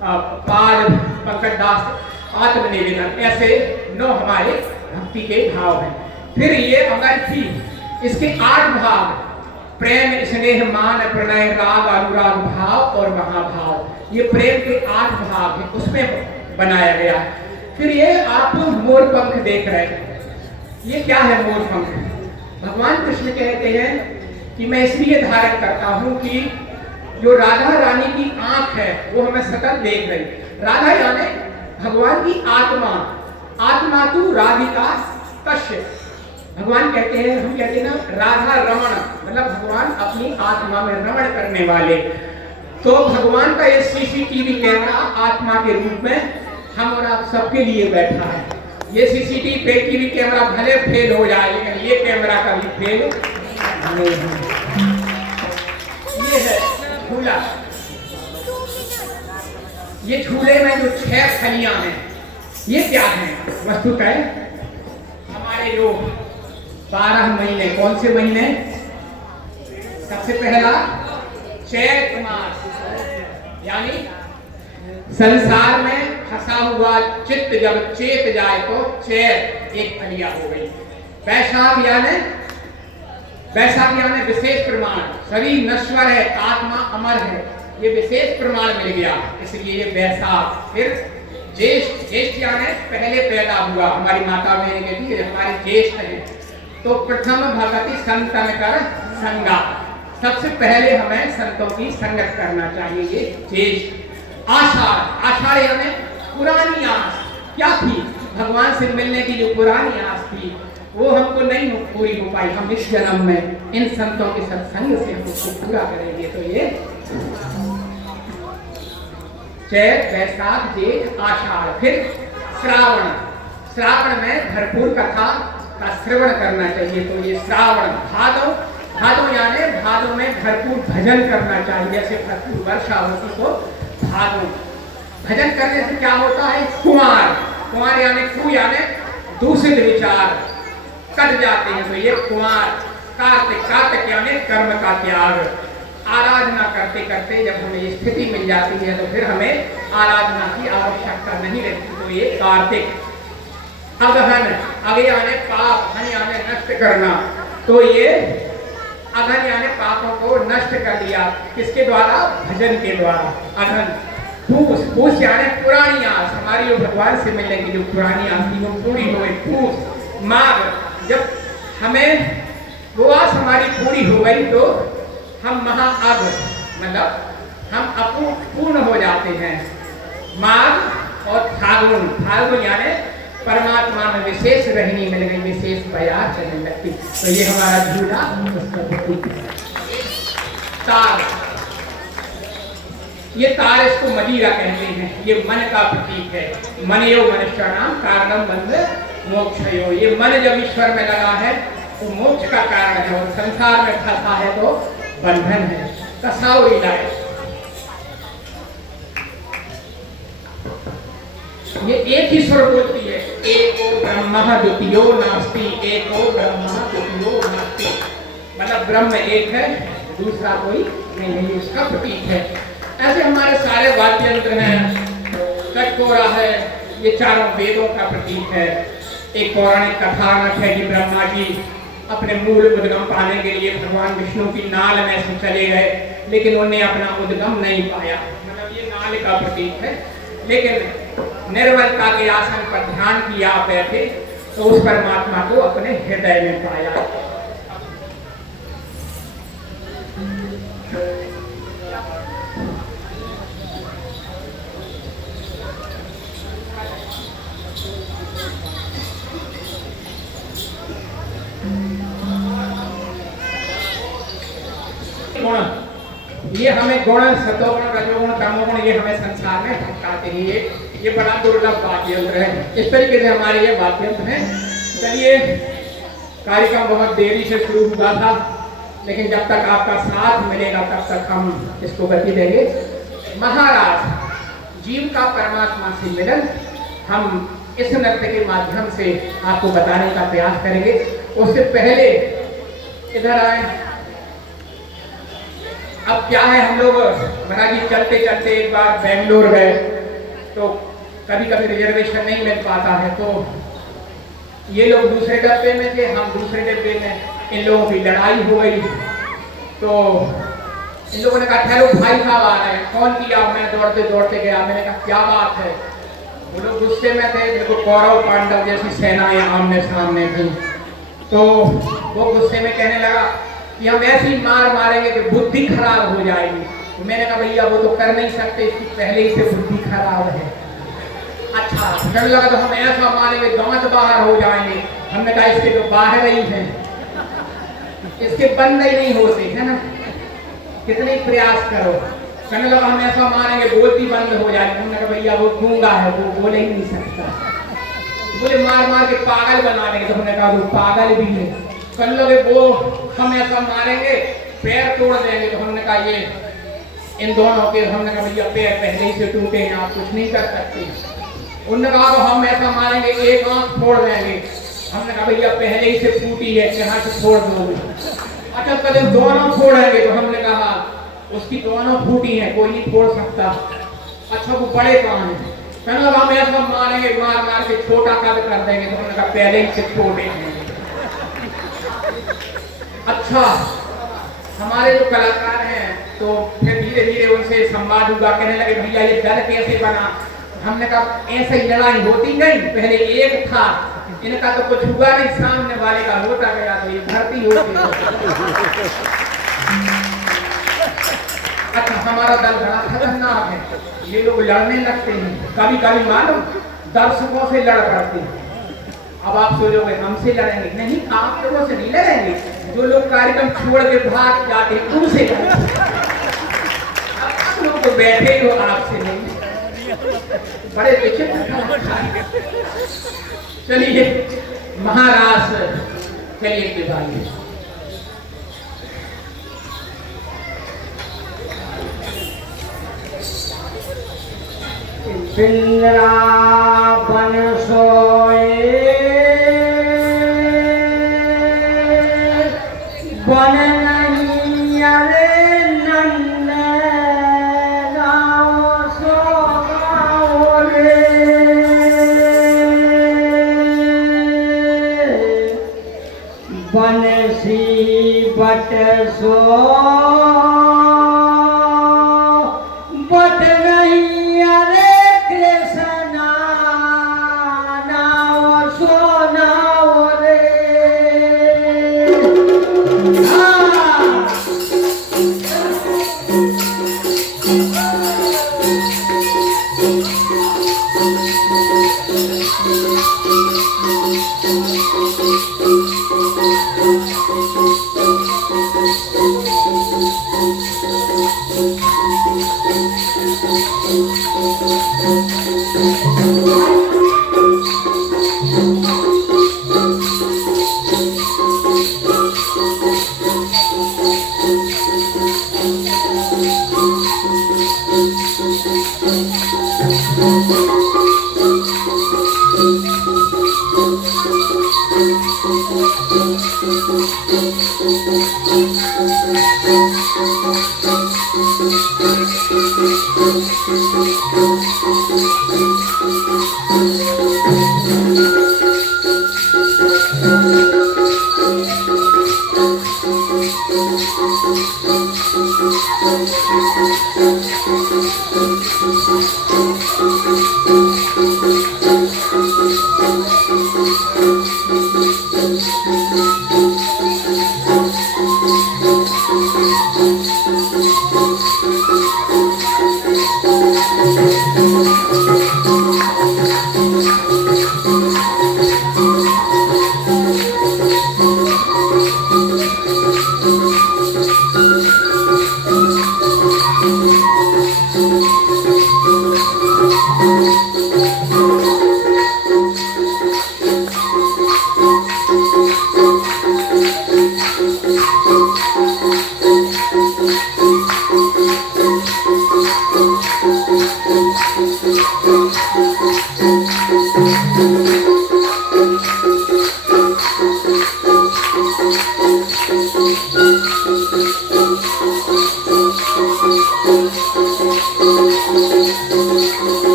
पाद, पंकज दास, आत्मनिवेदन, ऐसे 9 हमारे भक्ति के भाव हैं। फिर ये अमर्थी, इसके 8 भाव, प्रेम, स्नेह, मान, प्रणय, राग, अनुराग भाव और महाभाव, ये प्रेम के 8 भाव हैं, उसमें बनाया गया है। फिर ये आप मोर पंख देख रहे हैं, ये क्या है मोर पंख? भगवान कृष्ण कहते हैं कि मैं इसलिए धारण करता हूं कि जो राधा रानी की आंख है वो हमें सतत देख रही। राधा यानी भगवान की आत्मा, आत्मा तू राधिका तस्य। भगवान कहते हैं, हम कहते हैं ना राधा रमण, मतलब भगवान अपनी आत्मा में रमण करने वाले। तो भगवान का ये सीसीटीवी कैमरा आत्मा के रूप में हम और आप सबके लिए बैठा है। ये सीसीटीवी कैमरा भले फेल हो जाए, लेकिन ये कैमरा कभी फेल नहीं है। ये है झूला। ये झूले में जो 6 खलियां हैं, ये क्या है? वस्तुतः हमारे जो 12 महीने, कौन से महीने? सबसे पहला चैत मास, यानी संसार में फंसा हुआ चित्त जब चेत जाए तो चैत एक खलिया हो गई। वैशाख यानी विशेष प्रमाण, शरीर नश्वर है, आत्मा अमर है, ये विशेष प्रमाण मिल गया, इसलिए ये वैशाख। फिर ज्येष्ठ यानी पहले पैदा हुआ, हमारी माता बहन कहती है हमारे ज्येष्ठ है, तो प्रथम भगति संतन कर संगा, सबसे पहले हमें संतों की संगत करना चाहिए, ये ज्येष्ठ। आषाढ़ यानी पुरानी आस, क्या थी? भगवान से मिलने की जो पुरानी आस थी वो हमको नहीं पूरी हो पाई, हम इस जन्म में इन संतों के सत्संग से हम उसको पूरा करेंगे। तो ये चैत, वैशाख, जेठ, आषाढ़। फिर श्रावण में भरपूर कथा का श्रवण करना चाहिए, तो ये श्रावण। भादो यानी भादो में भरपूर भजन करना चाहिए, जैसे भरपूर वर्षा होती तो भादो। भजन करने से क्या होता है? कुमार यानी दूषित विचार कट जाते हैं, तो ये कुमार। कार्तिक यानी कर्म का त्याग। आराधना करते करते जब हमें ये स्थिति मिल जाती है तो फिर हमें आराधना की आवश्यकता नहीं रहती, तो ये कार्तिक। अगहन यानी पाप, हन यानी नष्ट करना, तो ये अगहन यानी पापों को नष्ट कर दिया, किसके द्वारा? भजन के द्वारा। अगहन। पूस यानी पुरानी आस, हमारी जो भगवान से मिलने की जो पुरानी आस थी वो पूरी हो गई। पूस। माघ, जब हमें वो आस हमारी पूरी हो गई तो हम महाअघ, मतलब हम अपूर्ण हो जाते हैं। माघ और फाल्गुन यानी परमात्मा में विशेष रहनी मिल गई, विशेष प्यार चलने लगती, तो ये हमारा झूला उसका प्रतीक है। तार, ये तार, इसको मदिरा कहते हैं, ये मन का प्रतीक है। मनयो मनुष्याणाम कारणम बंध मोक्षयो, ये मन जब ईश्वर में लगा है तो मोक्ष का कारण है, और संसार में फंसा है तो बंधन है। कसावरी लाए, ये एक ही स्वर बोलती है, एको ब्रह्म द्वितीयो नास्ति, एको ब्रह्म द्वितीयो नास्ति, मतलब ब्रह्म एक है, दूसरा कोई नहीं है, उसका प्रतीक है। ऐसे हमारे सारे वाद्य यंत्र हैं, चटकोरा है, ये चारों वेदों का प्रतीक है। एक पौराणिक कथानक है कि ब्रह्मा जी अपने मूल उद्गम पाने के लिए भगवान विष्णु की नाल में से चले गए, लेकिन उन्हें अपना उद्गम नहीं पाया, मतलब ये नाल का प्रतीक है। लेकिन निर्मलता के आसन पर ध्यान किया बैठे तो उस परमात्मा को अपने हृदय में पाया। ये हमें गुण सतोगुण रजोगुण तमोगुण ये हमें संसार में भटकाते हैं। ये बड़ा दुर्लभ वाद्य यंत्र है। इस तरीके से हमारे ये वाद्य यंत्र हैं। चलिए, कार्यक्रम बहुत देरी से शुरू हुआ था, लेकिन जब तक आपका साथ मिलेगा तब तक हम इसको गति देंगे। महाराज, जीव का परमात्मा से मिलन हम इस नृत्य के माध्यम से आपको बताने का प्रयास करेंगे। उससे पहले इधर आए। अब क्या है, हम लोग महाराज जी चलते चलते एक बार बेंगलोर गए, तो कभी कभी रिजर्वेशन नहीं मिल पाता है, तो ये लोग दूसरे डब्बे में थे, हम दूसरे डब्बे में। इन लोगों की लड़ाई हो गई, तो इन लोगों ने कहा ठहरो, भाई साहब आ रहे हैं। फोन किया, मैं दौड़ते दौड़ते गया। मैंने कहा क्या बात है? वो लोग गुस्से में थे, मेरे को कौरव पांडव जैसी सेनाएं आमने सामने थी। तो वो गुस्से में कहने लगा कि हम ऐसी मार मारेंगे कि बुद्धि खराब हो जाएगी। मैंने कहा भैया वो तो कर नहीं सकते, इसकी पहले ही से बुद्धि खराब है। अच्छा, डर लगा तो हम ऐसा मारेंगे दांत बाहर हो जाएंगे। हमने कहा इसके तो बाहर ही हैं, इसके बंद ही नहीं होते है ना, कितने प्रयास करो। कहने लगा हम ऐसा मारेंगे बोलती बंद हो जाएगी। हमने कहा भैया वो गूंगा है, वो बोल ही नहीं सकता। बोले मार मार के पागल बना देंगे। तो हमने कहा वो पागल भी है। कहने लगे वो हम ऐसा मारेंगे पैर तोड़ देंगे। तो हमने कहा ये इन दोनों के, हमने कहा भैया पैर पहले ही से टूटे हैं, आप कुछ नहीं कर सकते। उन्होंने कहा तो हम ऐसा मारेंगे एक आंख फोड़ देंगे। हमने कहा भैया पहले ही से फूटी है, कहाँ से फोड़ दोगे? अच्छा कदम दोनों फोड़ेंगे। तो हमने कहा उसकी दोनों फूटी हैं, कोई नहीं फोड़ सकता। अच्छा वो बड़े कहाँ हैं? कहने लगा हम ऐसा मारेंगे, मार मार के छोटा कद कर देंगे। तो हमने कहा पहले ही से छोटे हैं। अच्छा, हमारे जो कलाकार हैं तो फिर धीरे धीरे उनसे संवाद हुआ। कहने लगे भैया ये डर कैसे बना? हमने कहा ऐसे ही लड़ाई होती नहीं, पहले एक था, इनका तो कुछ हुआ नहीं, सामने वाले का होता गया तो ये भर्ती होती। अच्छा, हमारा दल बड़ा खतरनाक है, ये लोग लड़ने लगते हैं। कभी कभी मालूम दर्शकों से लड़ पड़ते हैं। अब आप सोचोगे हमसे लड़ेंगे? नहीं, आप लोगों से नहीं लड़ेंगे, जो लोग कार्यक्रम छोड़ के भाग जाते हैं उनसे लड़ेंगे। आप लोग तो बैठे हो, आपसे नहीं। बड़े विचित्र। चलिए महाराज, चलिए दिवाली। वृंदावन सोए वन नहीं अरे नंद गाँव सो गाँव रे। बंसी बट सो बट नहीं अरे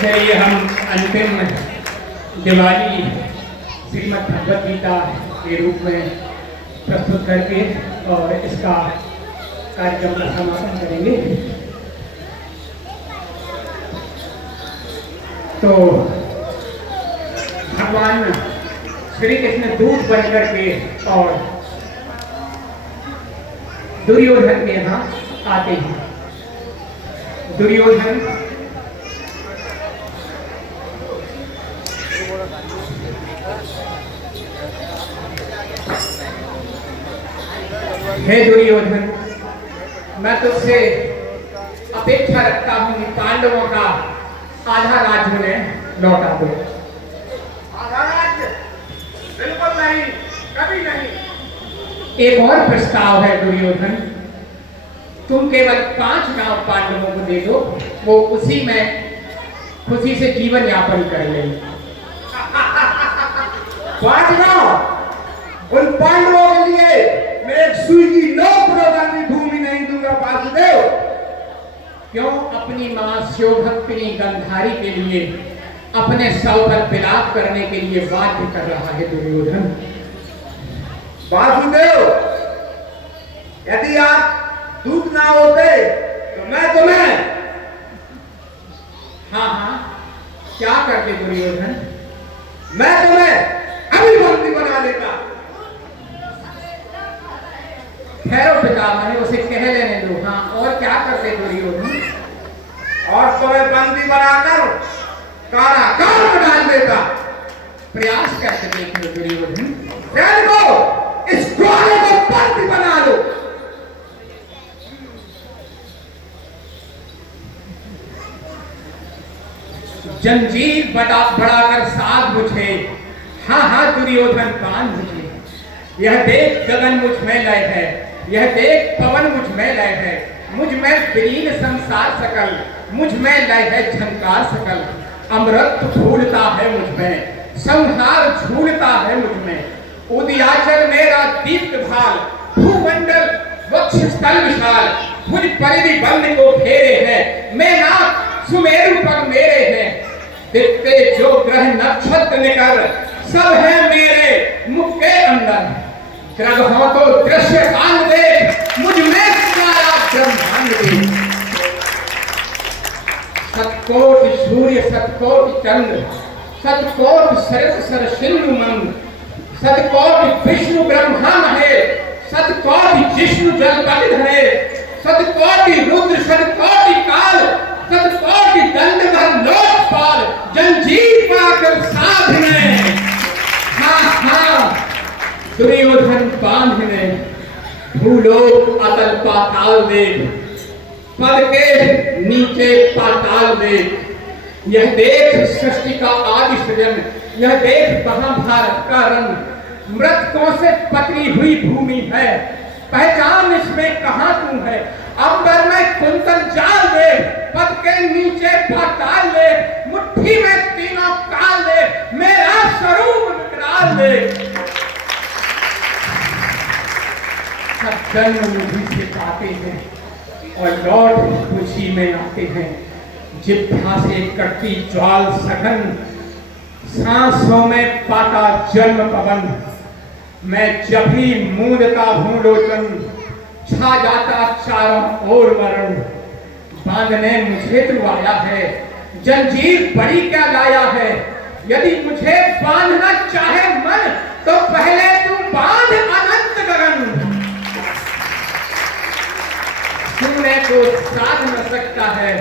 चलिए हम अंतिम दिवाली श्रीमद् भगवद गीता के रूप में प्रस्तुत करके और इसका कार्यक्रम का समापन करेंगे। तो भगवान श्री कृष्ण दूत बनकर के और दुर्योधन के यहाँ आते हैं। दुर्योधन हे दुर्योधन, मैं तुझसे अपेक्षा रखता हूं कि पांडवों का आधा राज्य उन्हें लौटा दो। आधा राज्य? बिल्कुल नहीं, कभी नहीं। एक और प्रस्ताव है दुर्योधन, तुम केवल 5 गांव पांडवों को दे दो, वो उसी में खुशी से जीवन यापन कर लेंगे। 5 गांव? उन पांडवों के लिए मैं एक सुई की नोक बराबर भी भूमि नहीं दूंगा वासुदेव। क्यों अपनी मां शिवभक्तिनी गंधारी के लिए अपने सौ पर विलाप करने के लिए बाध्य कर रहा है दुर्योधन? वासुदेव, यदि आप दूत ना होते तो मैं तुम्हें हाँ क्या करते दुर्योधन? मैं तुम्हें अभी बंदी बना लेता। ठहरो पिता, मैंने उसे कह लेने दो। हाँ, और क्या करते दुर्योधन? और तुम्हें बंदी बनाकर कारागार में डाल देता। प्रयास करके देख लो दुर्योधन। को इस ग्वाले को बंदी बना लो। जंजीर बढ़ाकर साध मुझे, हाँ दुर्योधन बांध मुझे। यह देख गगन मुझ में लय है, यह देख पवन मुझ में लय है, मुझ में विलीन संसार सकल, मुझ में लय है झंकार सकल। अमृत फूलता है मुझ में, संहार झूलता है मुझ में। उदयाचल मेरा दीप्त भाल, भूमंडल वक्षस्थल विशाल, मुझ परिधि बंद को घेरे हैं, मेघनाद सुमेरु पर मेरे हैं। दिखते जो ग्रह नक्षत्र निकर, सब है मेरे मुख के अंदर। ग्रहों तो दृश्य काल दे, मुझ में सारा ब्रह्मांड दे। सतकोटि सूर्य सतकोटि चंद्र, सतकोटि सरस सरसिंधु मंद, सतकोटि विष्णु ब्रह्मा महेश, सतकोटि जिष्णु जलपति धरे, सतकोटि रुद्र सतकोटि काल, सतकोटि दंडधर लोकपाल, जंजीर पाकर साधने। हाँ दुर्योधन बांधने, भूलोक अतल पाताल देख, पद के नीचे पाताल देख। यह देख सृष्टि का आदि सृजन, यह देख महाभारत का रंग। मृतकों से पतली हुई भूमि है, पहचान इसमें कहां तू है। अंबर में कुंतल जाल दे, पद के नीचे पाताल दे, मुट्ठी में तीनों काल दे, मेरा स्वरूप विकराल दे। सब जन्म मुझी से पाते हैं और लौट खुशी में आते हैं। जिह्वा से कटती ज्वाल सघन, सांसों में पाता जन्म पवन। मैं जब भी मूंदता हूं लोचन, छा जाता चारों ओर वरुण। बांधने मुझे तू आया है, जंजीर बड़ी क्या लाया है। यदि मुझे बांधना चाहे मन, तो पहले तू बांध अनंत गगन। सुनने को साध न सकता है,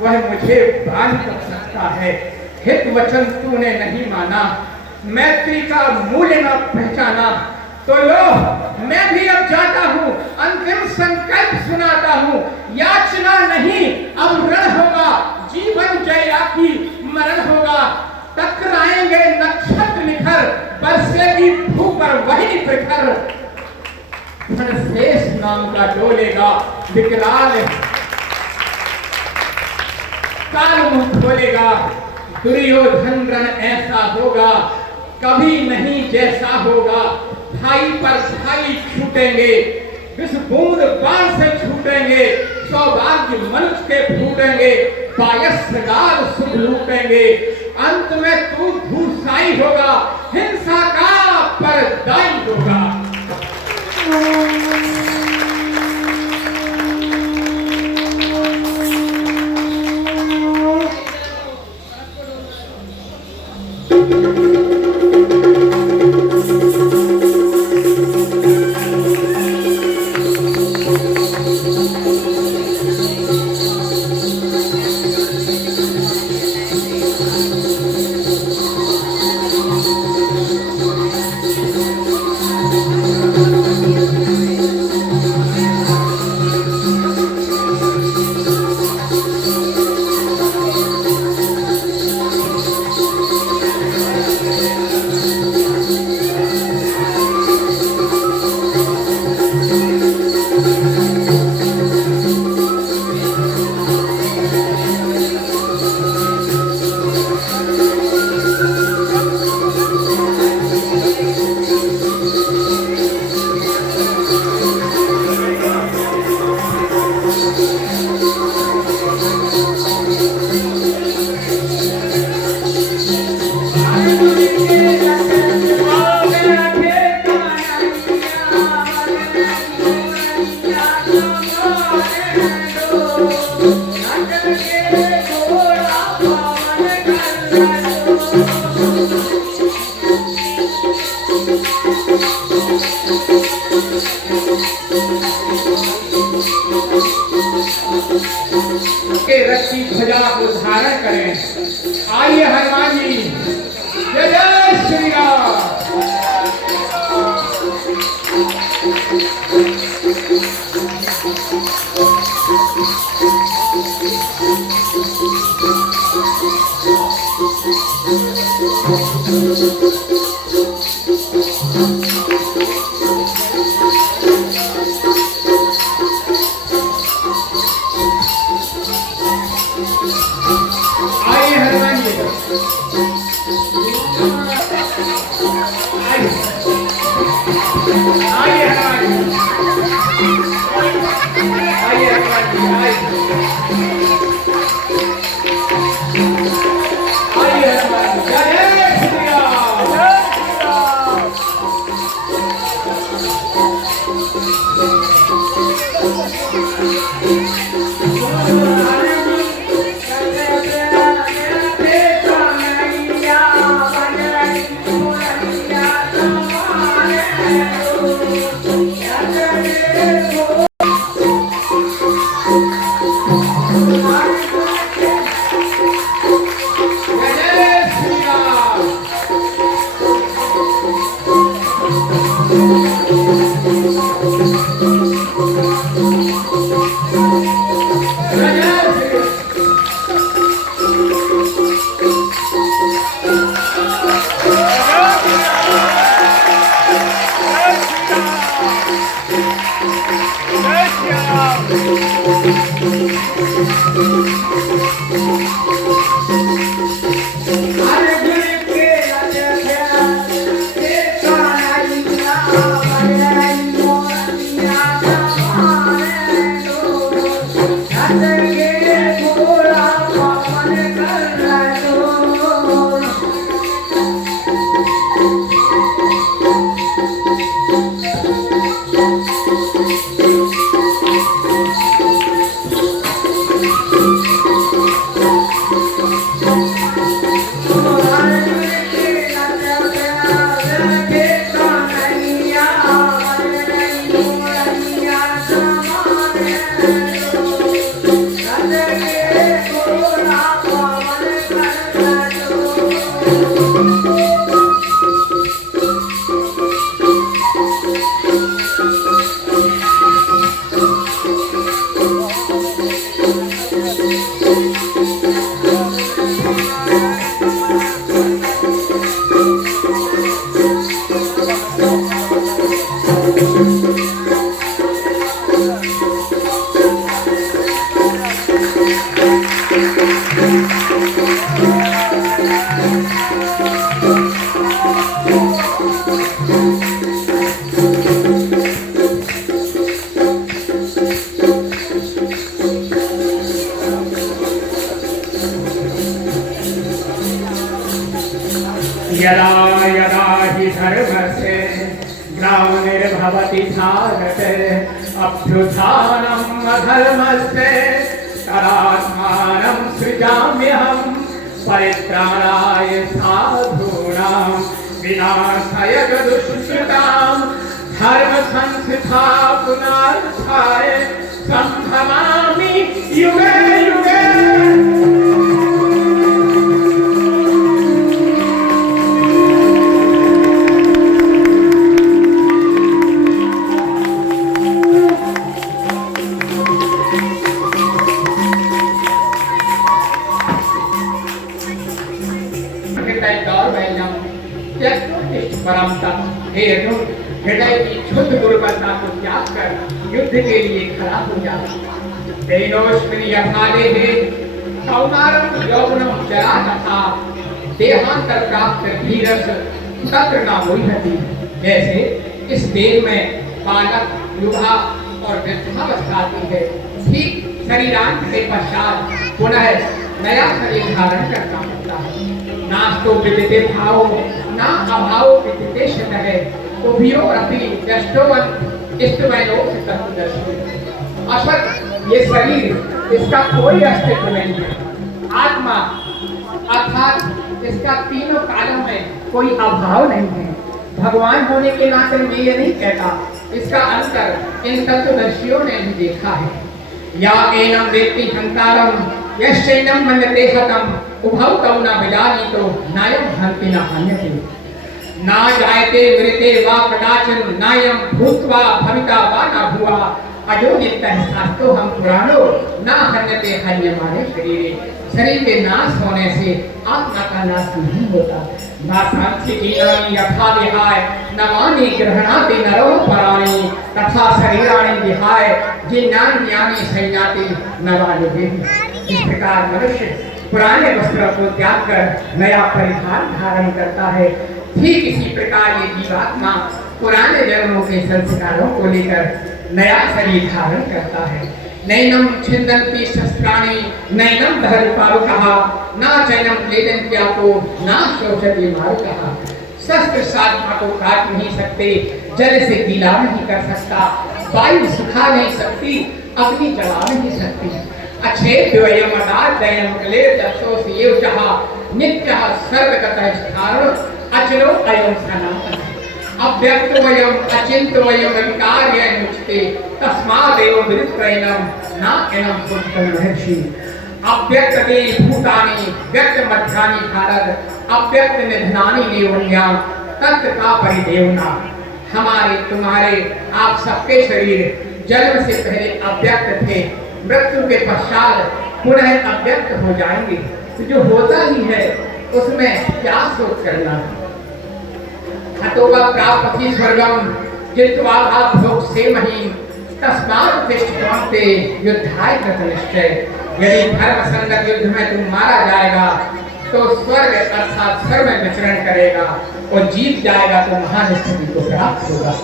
वह मुझे बांध सकता है। हित वचन तूने नहीं माना, मैत्री का मूल्य न पहचाना, तो लो मैं भी अब जाता हूँ, अंतिम संकल्प सुनाता हूँ। याचना नहीं अब रण होगा, जीवन जया की मरण होगा। टकराएंगे नक्षत्र निखर, बरसेगी भू पर वही प्रखर। शेष नाम का डोलेगा विकराल काल मुंह खोलेगा। दुर्योधन रण ऐसा होगा, कभी नहीं जैसा होगा। भाई पर भाई छूटेंगे, विष बूंद बाण से छूटेंगे। सौभाग्य मनुष्य के फूटेंगे, पायस गाल सुख लूटेंगे। अंत में तू धूसाई होगा, हिंसा का परदाई होगा। के रथ की ध्वजा को धारण करें। आइए हनुमान जी, जय जय श्री राम। आइए हनुमान जी, आइए हनुमान जी, आइए हनुमान जी, आइए हनुमान जी, जय जय श्री राम। यदा यदा हि धर्मस्य ग्लानिर्भवति भारत अभ्युत्थानम् अधर्मस्य तदात्मानं सृजाम्यहं परित्राणाय साधूनां विनाशाय दुष्कृतां धर्म संस्थापनार्थाय संभवामि युगे युगे। हृदय की शुद्ध गुरुवत्ता को त्याग कर युद्ध के लिए खड़ा हो जाए। कौमारं यौवनं जरा तथा देहांतर प्राप्त धीरज तत्र न मुह्यति। जैसे इस देह में बालक युवा और वृद्धावस्था आती है, ठीक शरीरांत के पश्चात पुनः नया शरीर धारण करना होता है। नास्तो विदिते भाव ना अभाव विदिते है उभयोरपि दृष्टोवन इष्टवैलोक तत्वदर्शी। असत ये शरीर, इसका कोई अस्तित्व नहीं है। आत्मा अर्थात इसका तीनों कालों में कोई अभाव नहीं है। भगवान होने के नाते मैं ये नहीं कहता, इसका अंतर इन तत्वदर्शियों ने भी देखा है। या एनं वेत्ति हंतारम यश्चैनं मन्यते हतम उभौ तौ न विजानीतो नायं हन्ति न हन्यते ना जायते मृते वा कदाचन नायं भूत्वा भविता वा न भुवा अजो नित्यः शास्त्रो हम पुराणो ना हन्यते हन्यमाने शरीरे। शरीर के नाश होने से आत्मा का नाश नहीं होता। नासांख्यकीनानि यथा विहाय नवानि ग्रहणाति नरो पराणि तथा शरीराणि विहाय जिन्नान्यानि संयाति नवानि देहि। इस प्रकार मनुष्य पुराने वस्त्रों को त्याग कर नया परिधान धारण करता है। ठीक इसी प्रकार ये जीवात्मा पुराने जन्मों के संस्कारों को लेकर नया शरीर धारण करता है। नैनम छिन्दन्ति शस्त्राणि नैनम दहरुपारुकः न चैनम क्लेदन्त्यापो न शोषति मारुकः। शस्त्र साधना को काट नहीं सकते, जल से गीला नहीं कर सकता, वायु सुखा नहीं सकती, अग्नि जला नहीं सकती। अच्छेद्वयम् अदाद्वयम् क्लेदशोषयेवचः नित्यः सर्वगतः स्थाणुः अचलो अयं सनातनः। अव्यक्तवयम् अचिन्त्यवयम् विकार्यमुच्यते तस्मादेव विदित्रैनं न एनं पुरुषं महर्षि। अव्यक्तते भूतानि व्यक्त मध्यानि भारत अव्यक्त निधनानि नेवन्यां तत्र का परिदेवना। हमारे तुम्हारे आप सबके शरीर जन्म से पहले अव्यक्त थे, मृत्यु के पश्चात पुनः अव्यक्त हो जाएंगे। तो जो होता ही है उसमें क्या सोच करना है। हतोवा प्राप्ति स्वर्गम जित्वा भोग से मही तस्मात् तिष्ठन्ते युद्धाय कृतनिश्चय। यदि धर्म संगत युद्ध में तुम मारा जाएगा तो स्वर्ग अर्थात स्वर्ग में विचरण करेगा और जीत जाएगा तो महान स्थिति को प्राप्त होगा।